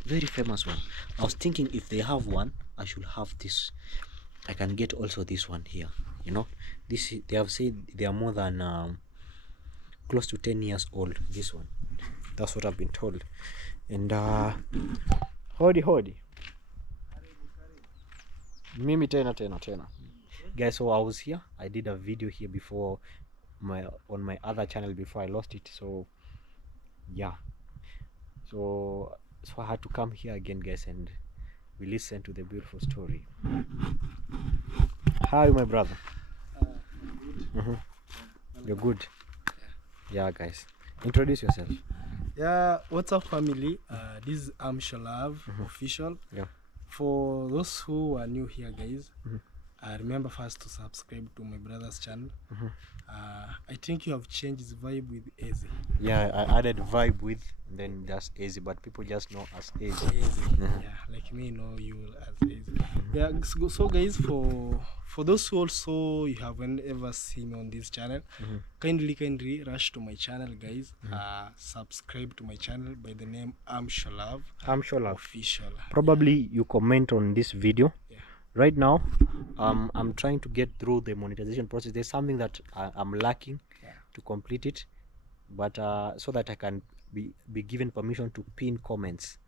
very famous one. I was thinking if they have one, I should have this. I can get also this one here, you know. This, they have said they are more than close to 10 years old, this one. That's what I've been told. And hodi mimi tena guys. So I was here, I did a video here before on my other channel before I lost it. So yeah, so I had to come here again, guys, and we listen to the beautiful story. Hi, my brother. Good. You're good. Yeah, guys, introduce yourself. Yeah, what's up, family? This is Shalav official. Yeah. For those who are new here, guys, remember first to subscribe to my brother's channel. I think you have changed his vibe with Easy. Yeah, I added vibe with, then that's easy, but people just know as easy. Easy. Yeah, like me know you as Easy. Yeah, so guys, for those who also you haven't ever seen me on this channel, kindly rush to my channel, guys. Subscribe to my channel by the name I'm Sholove Official. Probably you comment on this video. Yeah. Right now, I'm trying to get through the monetization process. There's something that I'm lacking to complete it, but so that I can be given permission to pin comments.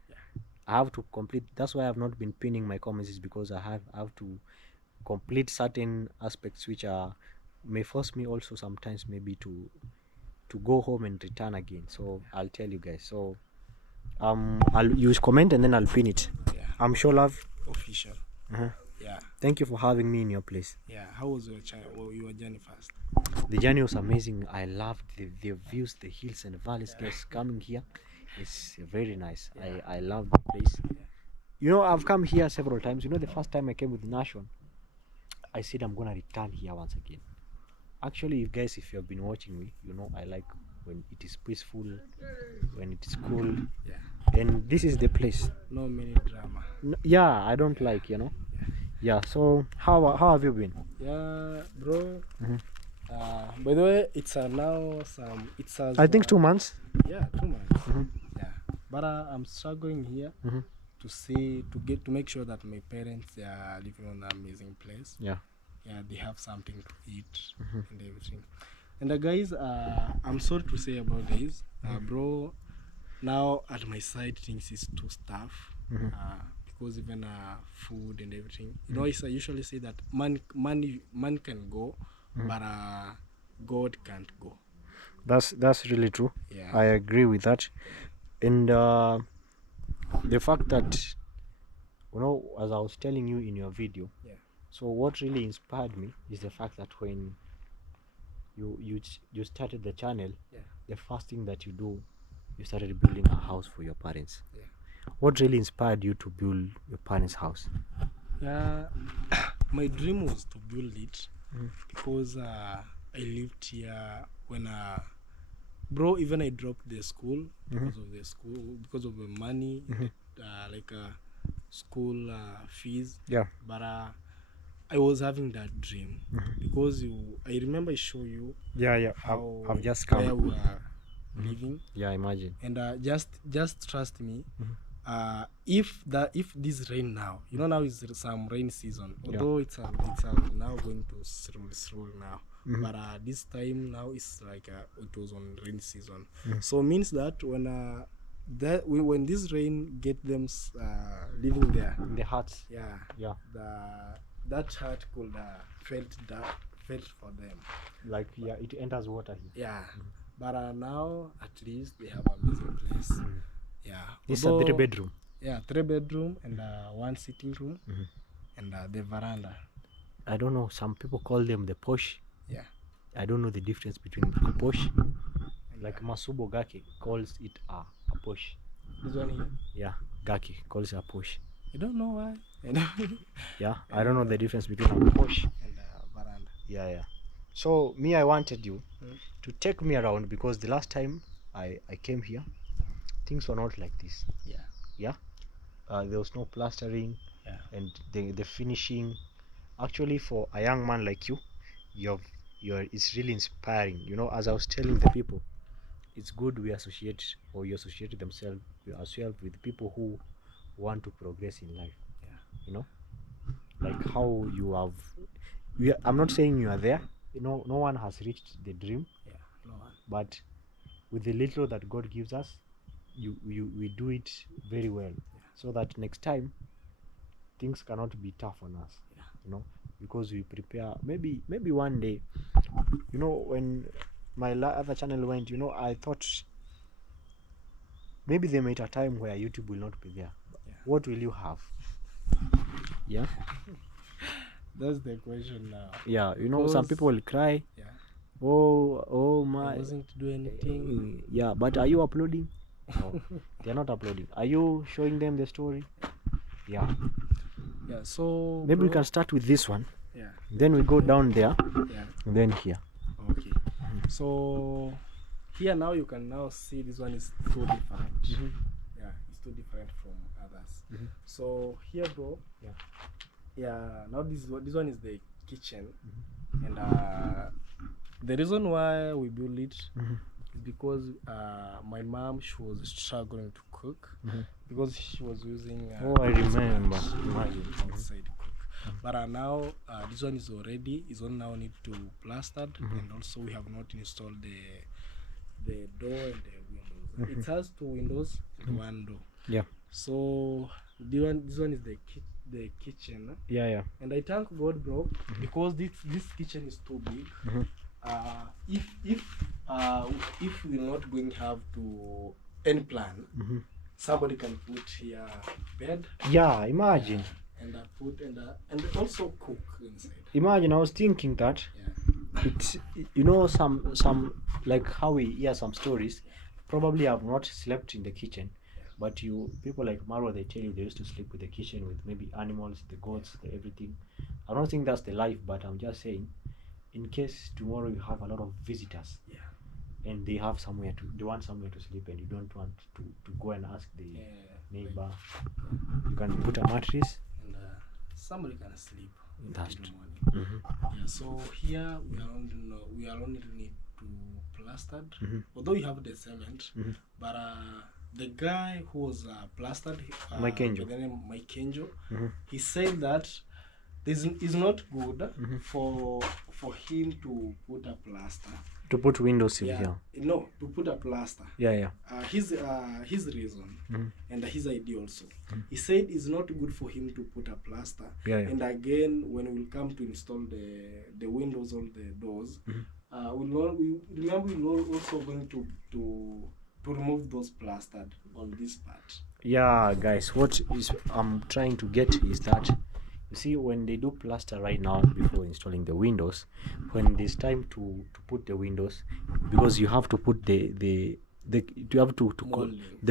I have to complete. That's why I've not been pinning my comments, is because I have to complete certain aspects which are may force me also sometimes maybe to go home and return again. So I'll tell you guys. So I'll use comment and then I'll pin it. Yeah. I'm Sholove Official. Yeah. Thank you for having me in your place. Yeah. How was your channel? Well, your journey first? The journey was amazing. I loved the views, the hills and valleys. Guys, coming here is very nice. I love the place. You know, I've come here several times. You know, the first time I came with Nation, I said I'm gonna return here once again. Actually, guys, if you have been watching me, you know I like when it is peaceful, when it is cool. Yeah. And this is the place. No many drama. Yeah, I don't like, you know. Yeah. So how have you been? Yeah, bro. By the way, it's now I think 2 months. Yeah, 2 months. Yeah, but I'm struggling here to make sure that my parents are living on an amazing place. Yeah. Yeah, they have something to eat and everything. And guys, I'm sorry to say about this, bro. Now at my side, things is too tough. Because even food and everything, you know, I usually say that man can go, but God can't go. That's really true. Yeah. I agree with that. And the fact that, you know, as I was telling you in your video, so what really inspired me is the fact that when you started the channel, the first thing that you do, you started building a house for your parents. What really inspired you to build your parents' house? Yeah, my dream was to build it because I lived here when bro, even I dropped the school because of the money, like school fees. Yeah. But I was having that dream because I remember I show you. Yeah. How I've just where come. we are living. Yeah, imagine. And just trust me. If this rain now, you know, now is some rain season. Although it's now going to through now. But this time now it's like it was on rain season. So means that when this rain get them living there In the huts. yeah, that hut could felt for them, Like, yeah, it enters water here. yeah. But now at least they have amazing place. Yeah, This is a 3-bedroom. Yeah, 3-bedroom and 1 sitting room and the veranda. I don't know, some people call them the posh. Yeah. I don't know the difference between a posh. Like Masubo Gaki calls it a posh. This one here. Yeah, Gaki calls it a posh. You don't know why? Yeah, I don't know the difference between a posh and veranda. Yeah. So me, I wanted you to take me around, because the last time I came here, things were not like this. Yeah. There was no plastering. And the finishing. Actually, for a young man like you, it's really inspiring. You know, as I was telling the people, it's good you associate yourself with people who want to progress in life. You know, like how you have. I'm not saying you are there. You know, no one has reached the dream. No one. But with the little that God gives us, we do it very well, so that next time things cannot be tough on us. You know, because we prepare. Maybe one day, you know, when my other channel went, you know, I thought maybe there might a time where YouTube will not be there. What will you have? Yeah. That's the question now. Yeah, you know, some people will cry. Oh my, I wasn't doing anything. Yeah, but are you uploading? No, they're not uploading. Are you showing them the story? Yeah. So maybe we can start with this one. Yeah. Then we go down there, Yeah. and then here. Okay. So here now you can now see this one is too different. Yeah, it's too different from others. So here, bro. Yeah. Yeah. Now this one is the kitchen, and the reason why we built it is because my mom, she was struggling to cook because she was using. Oh, I remember. Imagine outside cook. But now this one is already. Is on now need to plastered, and also we have not installed the door and the windows. It has two windows and one door. Yeah. So this one is the kitchen. Yeah. And I thank God, bro, because this kitchen is too big. If we're not going to have to any plan, somebody can put here bed. Yeah, imagine. And put and also cook inside. Imagine, I was thinking that it's, you know, some like how we hear some stories, probably have not slept in the kitchen, but you people like Marwa, they tell you they used to sleep with the kitchen with maybe animals, the goats, the everything. I don't think that's the life, but I'm just saying, in case tomorrow you have a lot of visitors, and they want somewhere to sleep, and you don't want to go and ask the neighbor, you can put a mattress. Somebody can sleep in That's the true. morning. Yeah, so here we are only need to plastered. Although we have the cement, but the guy who was plastered, Mike Angel. by the name Mike Angel, he said that this is not good for him to put a plaster. To put windows in here. No, to put a plaster. Yeah. His reason and his idea also. He said it's not good for him to put a plaster. And again, when we'll come to install the windows or the doors, we're also going to remove those plastered on this part. Yeah, guys, what is I'm trying to get is that, you see, when they do plaster right now before installing the windows, when it's time to put the windows, because you have to put the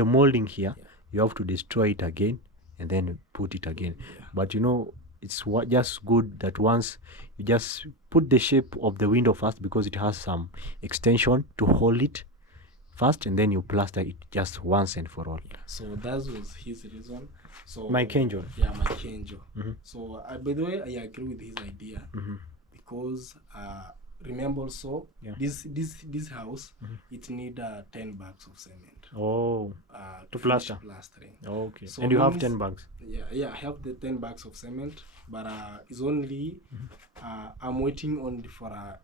molding here, you have to destroy it again and then put it again. But you know, it's just good that once you just put the shape of the window first, because it has some extension to hold it first, and then you plaster it just once and for all. So that was his reason. So Mike Angel. Yeah, Mike Angel. So by the way, I agree with his idea because remember also this house it need 10 bags of cement. Oh, to plaster. Plastering. Oh, okay. So and you have 10 bags. Yeah, I have the 10 bags of cement, but it's only I'm waiting only for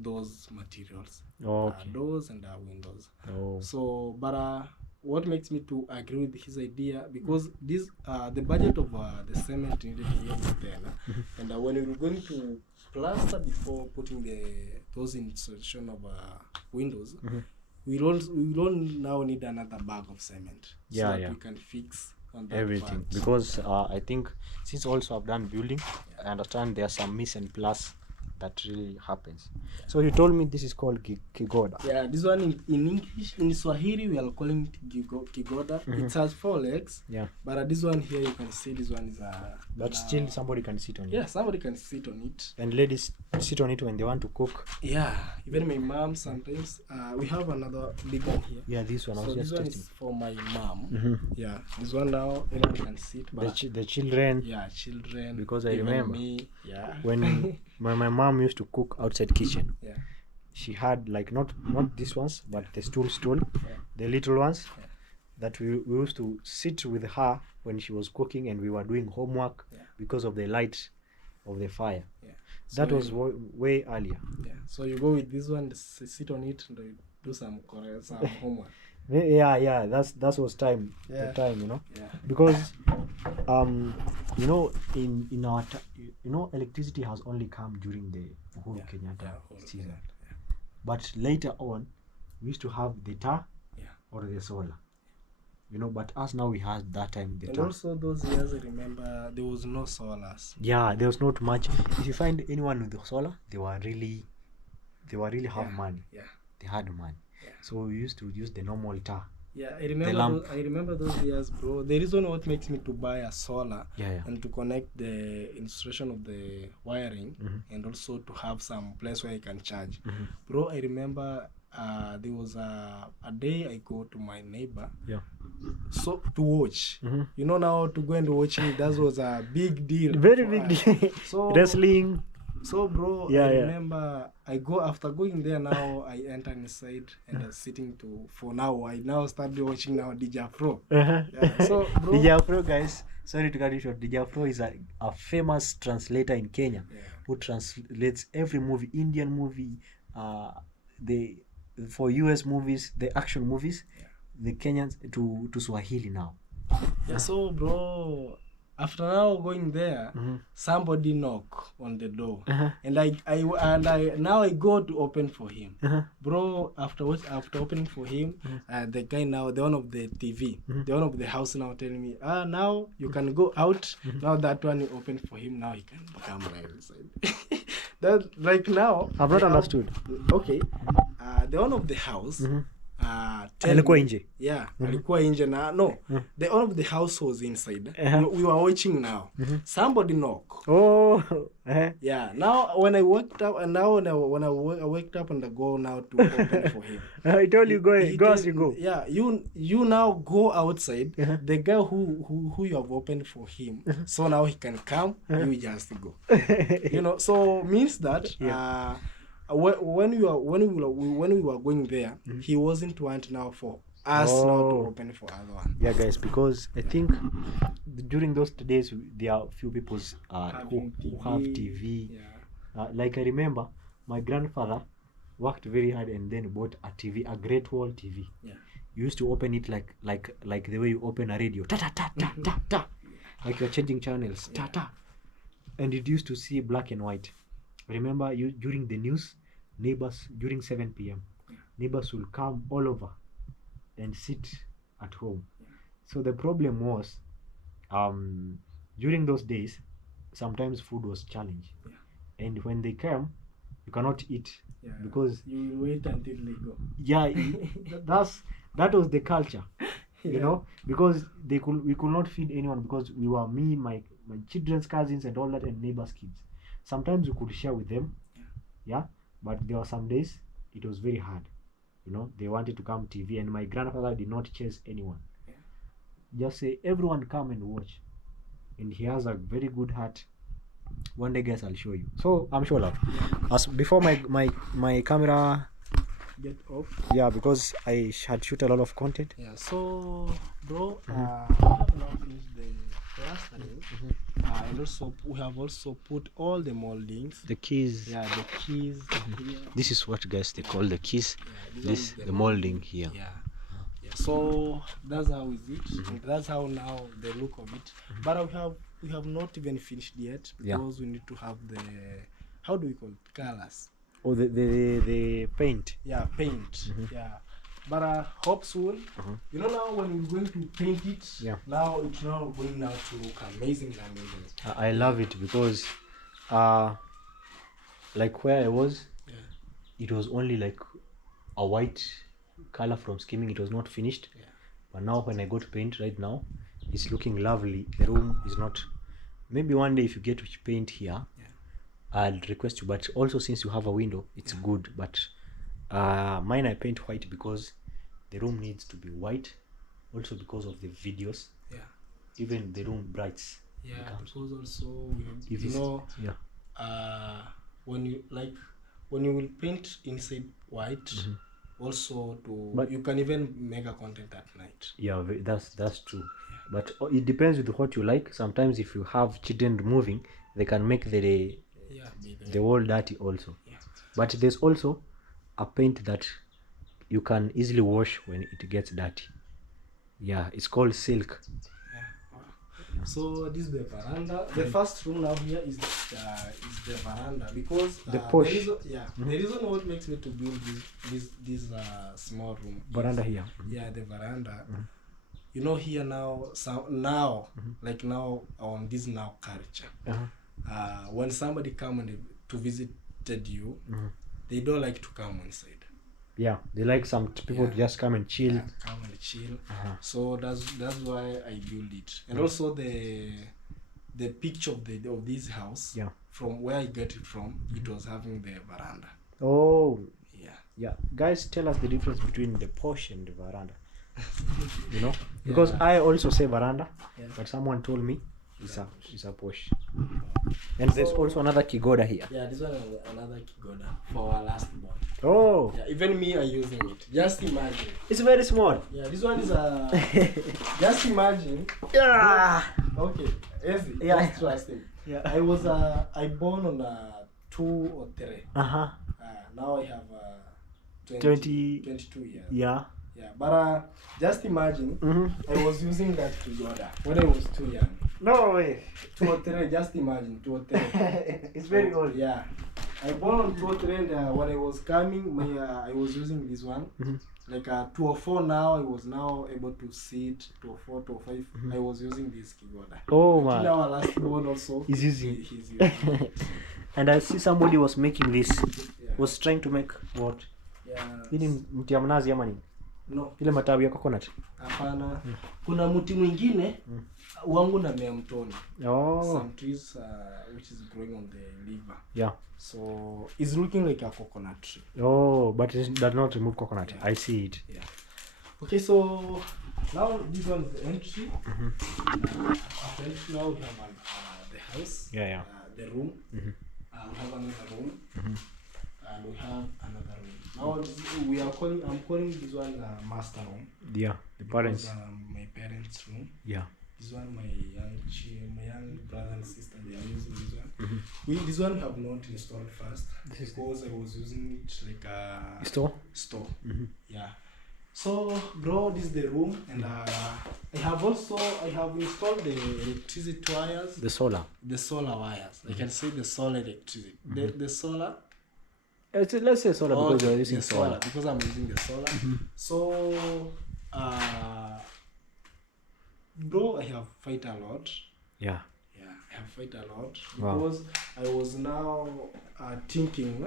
those materials. Okay. Doors and windows. Oh. So, but what makes me to agree with his idea, because this the budget of the cement needed here is 10, and when we're going to plaster before putting those insertion of windows, we don't now need another bag of cement, so that we can fix on that everything part. Because I think since also I've done building, I understand there are some miss and plus that really happens. So you told me this is called kigoda. Yeah, this one in English, in Swahili we are calling it kigoda. It has 4 legs. Yeah. But this one here, you can see this one is but still somebody can sit on it. Yeah, somebody can sit on it. And ladies sit on it when they want to cook. Yeah, even my mom sometimes. We have another big one here. Yeah, this one. So I was this just one testing. is for my mom. Yeah, this one now anyone can sit. But the children. Yeah, children. Because I remember me. Yeah. When my mom used to cook outside kitchen. Yeah. She had like not these ones, but the stool, the little ones that we used to sit with her when she was cooking, and we were doing homework because of the light of the fire. Yeah. So that was way earlier. Yeah. So you go with this one, sit on it, and do some homework. Yeah. That was time. Yeah. The time, you know. Yeah. Because you know, in our electricity has only come during the Uhuru Kenyatta season. But later on, we used to have the tar or the solar. You know, but us now we had that time the tar. And also those years, I remember there was no solars. Yeah, there was not much. If you find anyone with the solar, they were really have money. Yeah. They had money. Yeah. So we used to use the normal tar Yeah, the lamp. I remember those years, bro. The reason what makes me to buy a solar Yeah. and to connect the installation of the wiring and also to have some place where I can charge. Bro, I remember there was a day I go to my neighbor. Yeah. So to watch. You know now to go and watching that was a big deal. Very for big us. deal. So Wrestling. So bro, Yeah, I yeah. remember I go after going there now I enter inside and I'm sitting to for now I now started watching now DJ Afro. Yeah. So bro, DJ Afro, guys, sorry to cut you short. DJ Afro is a famous translator in Kenya who translates every movie, Indian movie, the for US movies, the action movies, the Kenyans to Swahili now. Yeah, so bro, after now going there, somebody knock on the door, and I now I go to open for him, bro. After opening for him, the guy now the one of the TV, the one of the house now telling me, now you can go out. Now that one you open for him, now he can come right inside. That like now I've not understood. Okay, the one of the house. Alikuwa nje. Yeah, alikuwa nje na no. The owner of the house was inside. We were watching now. Somebody knock. Oh. Yeah. Now when I woke up and now when I waked up and I go now to open for him. I told you go as you go. Yeah, you now go outside. The guy who you have opened for him. So now he can come. You just go. You know. So means that when we were going there, he wasn't want now for us now to open for other one. Yeah, guys, because I think during those days there are few people who have TV. Yeah. Like I remember, my grandfather worked very hard and then bought a TV, a Great Wall TV. Yeah. You used to open it like the way you open a radio, ta ta ta ta ta ta, like you're changing channels, ta ta, and it used to see black and white. Remember, you during the news, neighbors during 7 p.m. neighbors will come all over and sit at home. So the problem was, during those days, sometimes food was challenged, and when they came, you cannot eat because you will wait until they go. Yeah, that was the culture, you know, because we could not feed anyone because we were me, my children's cousins and all that, and neighbors' kids. Sometimes we could share with them, but there were some days it was very hard. You know, they wanted to come TV, and my grandfather did not chase anyone. Just say, everyone come and watch. And he has a very good heart. One day, guys, I'll show you. So I'm sure, love. As before my camera get off. Yeah, because I had shoot a lot of content. Yeah. So, bro, I have now finished the plastering, and also we have also put all the moldings. The keys. Yeah, the keys. Here. This is what, guys, they call the keys. Yeah, this the molding here. Yeah. Yeah. So that's how is it. And that's how now the look of it. But we have not even finished yet because we need to have the, how do we call it, colors. Oh, the paint. Yeah, paint. Yeah. But hope soon. You know now when we're going to paint it, now it's now going now to look amazing. I love it because like where I was, it was only like a white color from skimming. It was not finished. But now when I go to paint right now, it's looking lovely. The room is not, maybe one day if you get to paint here, I'll request you, but also since you have a window, it's good. But mine I paint white because the room needs to be white, also because of the videos. Even the room brights. Because also you know, when you will paint inside white, also but you can even make a content at night. Yeah, that's true. But it depends with what you like. Sometimes if you have children moving, they can make the wall dirty also. But there's also a paint that you can easily wash when it gets dirty. It's called silk. So this is the veranda. The first room now here is the veranda because the push. The reason what makes me to build this small room veranda here. Yeah, the veranda. You know here now, like now on this now culture. When somebody come and to visited you, they don't like to come inside. Yeah, they like some people to just come and chill. Yeah, come and chill. So that's why I built it. And also the picture of this house. Yeah. From where I get it from, it was having the veranda. Oh, Yeah. yeah. Guys, tell us the difference between the porch and the veranda. You know, because I also say veranda, but someone told me it's a porch. And there's also another kigoda here. Yeah, this one is another kigoda for our last born. Oh, Yeah, even me are using it. Just imagine. it's very small. Yeah, this one is a. Just imagine. Yeah. Okay, easy. Yeah. Just trust him. Yeah. I born on a 2 or 3. Uh-huh. Now I have 20. 22 years. Yeah. Yeah, but just imagine. I was using that kigoda when I was too young. No way. 2 or 3. Just imagine 2 or 3. It's very old. Yeah. I born on 2 or 3 and when I was coming, I was using this one. Like 2 or 4 now, I was now able to sit 2 or 4, 2 or 5. I was using this kigoda. Oh man. Until our last born also. He's using. He's using. And I see somebody was making this. Was trying to make what? Yeah. Hii ni mti ya mnazi ama nini? No. Ile matawi ya coconut. Hapana. Kuna mti mwingine wangu na mea mtoni. Oh. Some trees which is growing on the river. Yeah. So it's looking like a coconut tree. Oh, but it does not remove coconut. Yeah. I see it. Yeah. Okay, so now this one is the entry. After entry now we have the house. Yeah. The room. We have another room. And we have another room. Now I'm calling this one master room. Yeah, the parents. Because, my parents' room. Yeah. This one my young brother and sister, they are using this one. This one we have not installed first because I was using it like a store. Yeah. So bro, this is the room, and I have installed the electricity wires. The solar wires. I can say the solar electricity. The solar. Let's say solar because you're using solar. Because I'm using the solar. So bro, I have fight a lot. Yeah, I have fight a lot because I was now thinking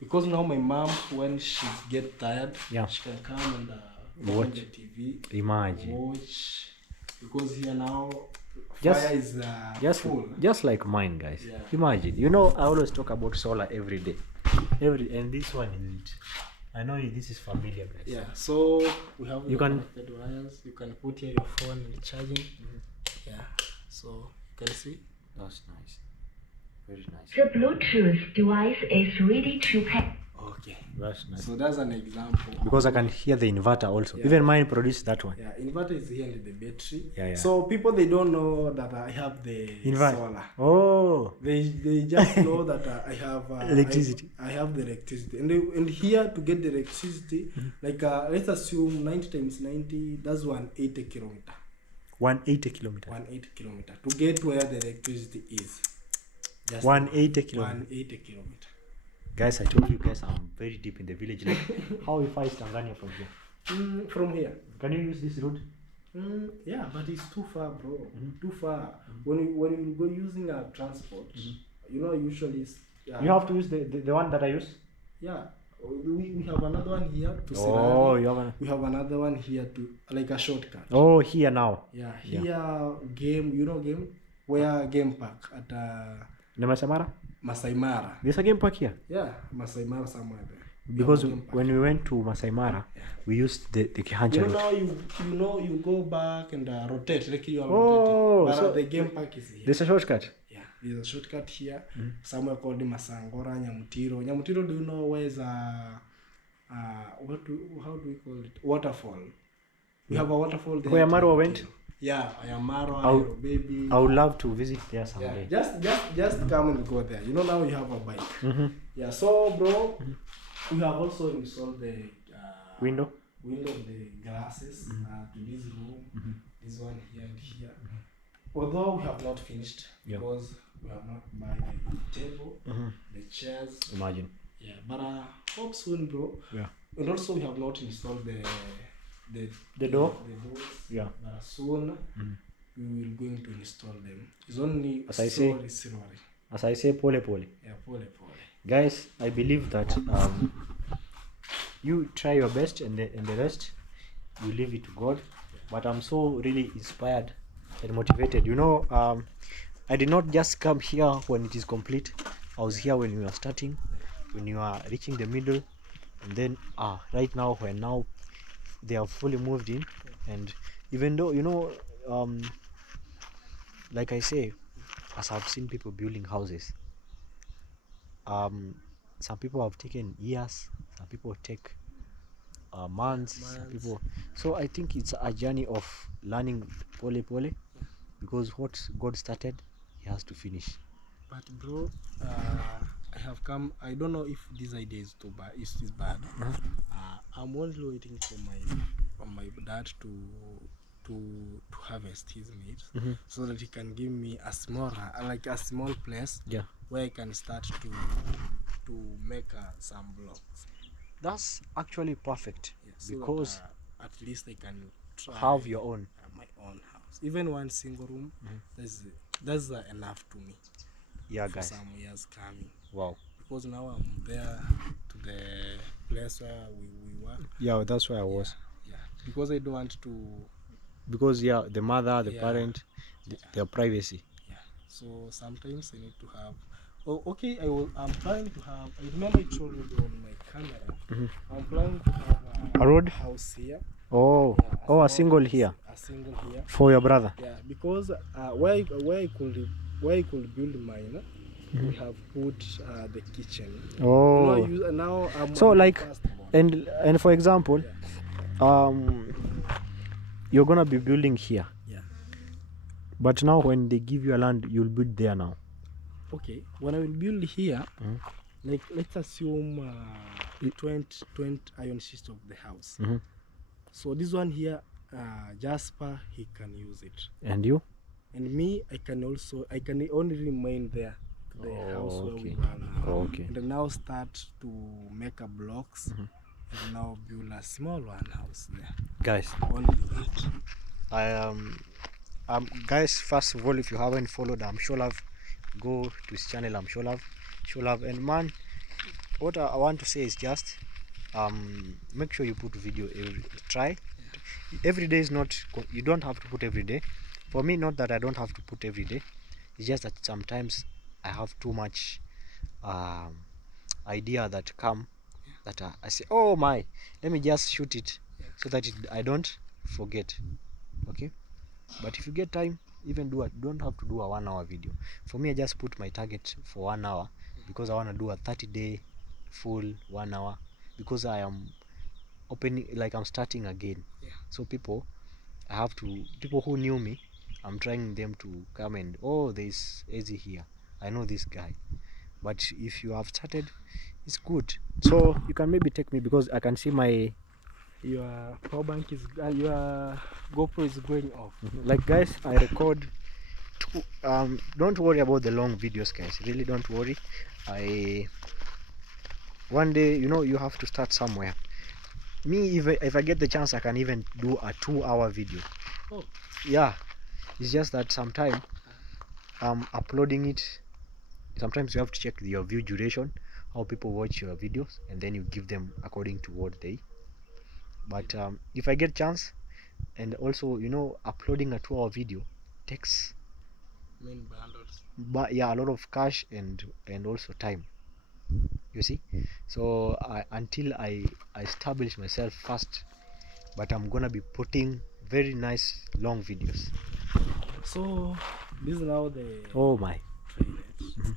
because now my mom, when she get tired, she can come and watch the TV. Imagine. Watch, because here now Just- fire is full. Just like mine, guys. Yeah. Imagine. You know, I always talk about solar every day. And this one is it. I know this is familiar, guys. Yeah, so we have You can- connected wires. You can put here your phone and charging. Yeah, so you can see. That's nice. Very nice. The Bluetooth device is ready to pair. Okay, That's nice. so that's an example. Because I can hear the inverter also. Yeah. Even mine produced that one. Yeah, inverter is here and the battery. Yeah. So people, they don't know that I have the solar. Oh. They just know that I have Electricity. I have the electricity, and here to get the electricity, like let's assume 90 times 90. That's 180 kilometer. 180 kilometers. 180 kilometer to get where the electricity is. Just 180 kilometers. 180 kilometer. Guys, I told you guys I'm very deep in the village. Like, how if I Tanzania from here? From here. Can you use this route? Yeah, but it's too far, bro. Too far. When you go using a transport, you know, usually You have to use the one that I use? Yeah. We have another one here to Oh, you have we have another one here to like a shortcut. Oh, here now. Yeah, here game, you know game? Where game park at The Masai Mara? Masai Mara. There's a game park here. Yeah, Masai Mara somewhere there. Because when we went to Masai Mara, we used the Kihancha route. Now you go back and rotate like you are Oh, rotating. But so the game park is here. There's a shortcut. Yeah, there's a shortcut here. Somewhere called Masangora, Nyamutiro. Nyamutiro, do you know where's how do we call it? Waterfall. We have a waterfall there. Where Marwa went? Yeah, Marwa, baby. I would love to visit there someday. Yeah, just come and go there. You know, now you have a bike. Yeah, so bro, we have also installed the Window? the glasses to this room, this one here and here. Although we have not finished because we have not buy the table, the chairs. Imagine. Yeah, but hope soon, bro. Yeah. And also we have not installed the door? The doors. Yeah. But soon we will going to install them. It's only As I say, slowly. As I say, pole pole. Yeah, pole. Guys, I believe that you try your best, and the rest you leave it to God. But I'm so really inspired and motivated. I did not just come here when it is complete. I was here when you are starting, when you are reaching the middle, and then right now when now they have fully moved in. And even though like I say, as I've seen people building houses, some people have taken years, some people take months, some people. So I think it's a journey of learning pole pole, because what God started, He has to finish. But bro, I have come. I don't know if this idea is too bad. Is bad. I'm only waiting for my dad to harvest his meat, so that he can give me a small like a small place, Yeah, where I can start to make some blocks. that's actually perfect, Yeah, so because that at least I can try have your own. my own house. Even one single room, that's enough to me Yeah, for guys. some years coming. Wow. Because now I'm there to the place where we were. Yeah, that's where I was. Yeah. Because I don't want to. Because the mother, the Yeah. parent, their privacy. Yeah. So sometimes I need to have. Oh, okay. I'm planning to have. I remember I told you on my camera. I'm planning to have A road? house here. Oh, Yeah, oh, a small single house, here A single here. for your brother. Yeah, because where I could build mine, we have put the kitchen. Oh, Now I'm so the like, firstborn. and for example, you're gonna be building here, Yeah. but now when they give you a land, you'll build there now. Okay. When I will build here, like let's assume 20 iron sheets of the house. So this one here, Jasper, he can use it. And you? And me, I can only remain there to the house where we are now. Okay. And now start to make a blocks and now build a small one house there. Guys, Only that. guys, first of all, if you haven't followed Sholove, go to his channel, Sholove. And man, what I want to say is just make sure you put video every day. Is not, you don't have to put every day. For me, not that I don't have to put every day, it's just that sometimes I have too much idea that come, that I say, oh my, let me just shoot it, so that I don't forget. Okay, but if you get time, even don't have to do a 1 hour video. For me, I just put my target for 1 hour, because I want to do a 30-day full 1 hour, because I am opening, like I'm starting again. So people who knew me, I'm trying them to come and, oh, there's Easy here, I know this guy. But if you have started, it's good. So you can maybe take me, because I can see my Your power bank is your GoPro is going off. like, guys, I record don't worry about the long videos, guys, really don't worry. One day, you have to start somewhere. Me, if I get the chance, I can even do a 2-hour video. Oh. Yeah, it's just that sometimes uploading it, sometimes you have to check your view duration, how people watch your videos, and then you give them according to what they. But if I get chance, and also uploading a 2-hour video takes Main bundles. but yeah, a lot of cash and also time, you see. So until I establish myself first, but I'm gonna be putting very nice long videos. So this is now the Oh my. toilet.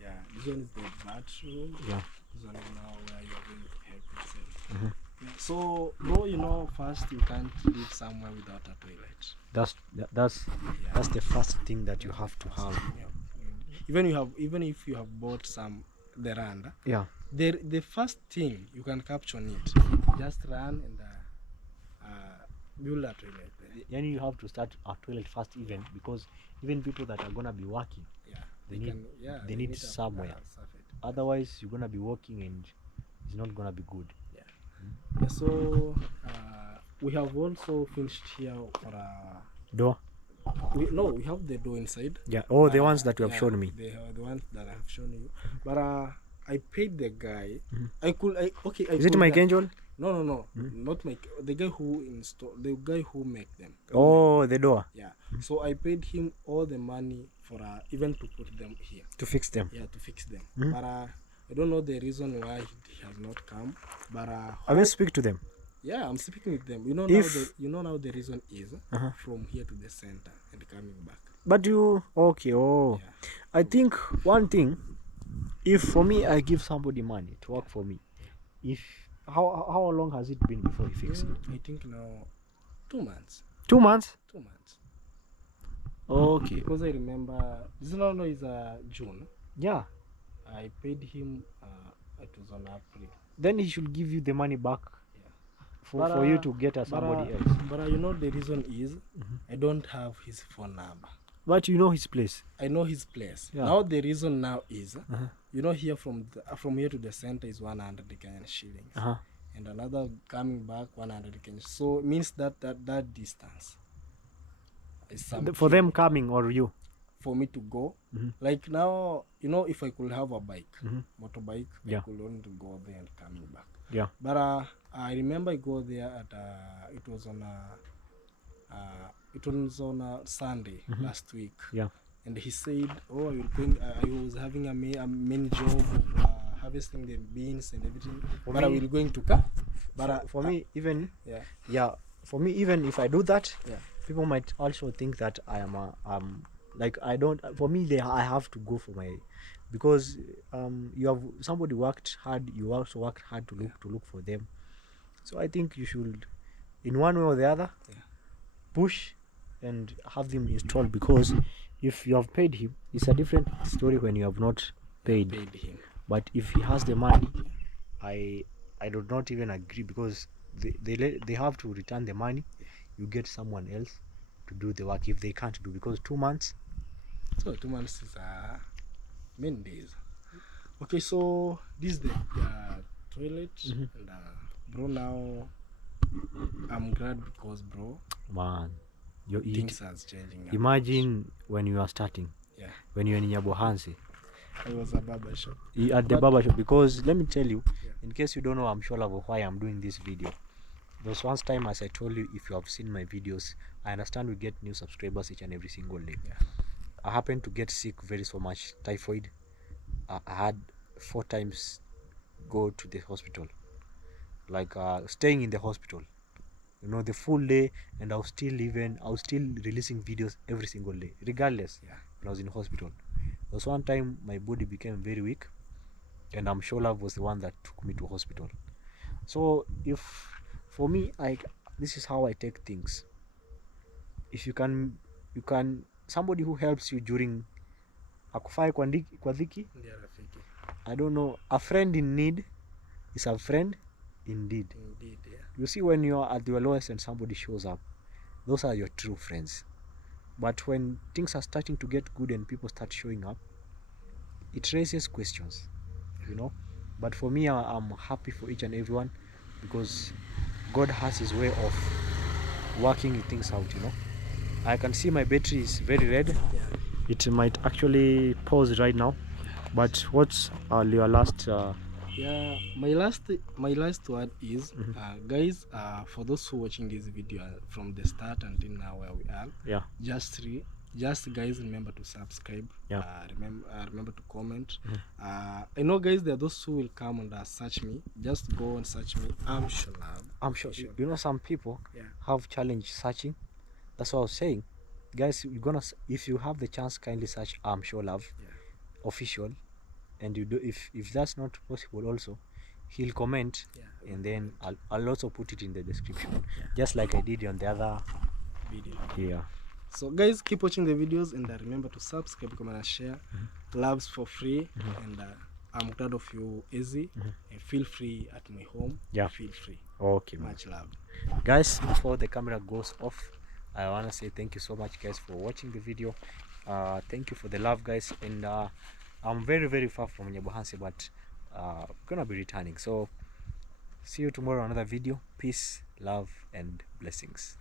Yeah, this one is the bathroom. Yeah. This one is now where you're going to help yourself. Yeah, so bro, first you can't live somewhere without a toilet. That's the first thing that you have to have. Yeah. Even if you have bought the land. Yeah. The first thing you can capture on it, just run and build a toilet there. Then you have to start a toilet first, even because even people that are gonna be working, Yeah, they need somewhere. Otherwise, you're gonna be working and it's not gonna be good. Yeah, so we have also finished here for a Door. we have the door inside. Yeah. Oh, the ones that you have shown me. The ones that I have shown you. But I paid the guy. Is it Mike Angel? No, not the guy who install, the guy who make them. Oh, the door Yeah. So I paid him all the money for even to put them here. to fix them. Yeah, to fix them. But I don't know the reason why he has not come. But I will speak to them. yeah, I'm speaking with them. You know If- now the reason is from here to the center and coming back. But you okay? Oh, Yeah. I think one thing. If for me, I give somebody money to work for me. If how long has it been before he fixed it? I think now 2 months. 2 months. 2 months. Okay. Because I remember this now is June. Yeah. I paid him. It was on April. Then he should give you the money back Yeah. for you to get somebody else. But you know the reason is I don't have his phone number. But you know his place. I know his place. Yeah. Now the reason now is you know here from here to the center is 100 Kenyan shillings. And another coming back 100 Kenyan. So it means that distance is something For them coming or you. for me to go. Like now, you know, if I could have a bike, motorbike, Yeah. I could only go there and coming back. Yeah. But I remember I go there at it was on a Sunday last week. Yeah. And he said, "Oh, I was having a main job of harvesting the beans and everything. But I will going to come." But For me, even yeah, for me, even if I do that, yeah, people might also think that I am like I don't. For me, I have to go for my, because you have somebody worked hard. You also worked hard to look for them. So I think you should, in one way or the other, push and have them installed, because if you have paid him, it's a different story when you have not paid. him. But if he has the money, I do not even agree, because they have to return the money. You get someone else to do the work if they can't do, because 2 months. So 2 months is many days. Okay, so this is the toilet, and bro, now I'm glad because bro, Man, you eat. things are changing. Imagine when you are starting, Yeah, when you're in Nyabohansi, I was a barber shop. at the barber shop, because let me tell you, Yeah. in case you don't know, I'm sure of why I'm doing this video. There was once time, as I told you, if you have seen my videos, I understand we get new subscribers each and every single day. Yeah. I happened to get sick very so much, typhoid. I had 4 times go to the hospital, like staying in the hospital, you know, the full day, and I was still releasing videos every single day, regardless. Yeah. When I was in hospital, there was one time my body became very weak, and I'm sure love was the one that took me to hospital. So if for me, this is how I take things. If you can somebody who helps you during akufai kwa dhiki, Ndio rafiki. I don't know, a friend in need is a friend indeed. Indeed, yeah. You see, when you are at your lowest and somebody shows up, those are your true friends. But when things are starting to get good and people start showing up, it raises questions, you know. But for me, I'm happy for each and everyone, because God has his way of working things out, you know. I can see my battery is very red. Yeah. It might actually pause right now. But what's your last Yeah, my last word is guys, for those who watching this video from the start until now where we are, yeah, just guys, remember to subscribe. Yeah. Remember to comment. I know guys, there are those who will come and search me. Just go and search me. I'm sure. you know, some people Yeah. have challenge searching. That's what I was saying, guys. You're gonna, if you have the chance, kindly search I'm sure love official, and you do, if that's not possible also, he'll comment, and then I'll also put it in the description, just like I did on the other Video. yeah. So guys, keep watching the videos, and remember to subscribe, comment, and share. Loves for free, and I'm glad of you, Easy. And feel free at my home. Yeah. Feel free. Okay, man. Much love. Guys, before the camera goes off, I want to say thank you so much, guys, for watching the video. Thank you for the love, guys, and I'm very, very far from Nyabohansi, but gonna be returning. So see you tomorrow, another video. Peace, love, and blessings.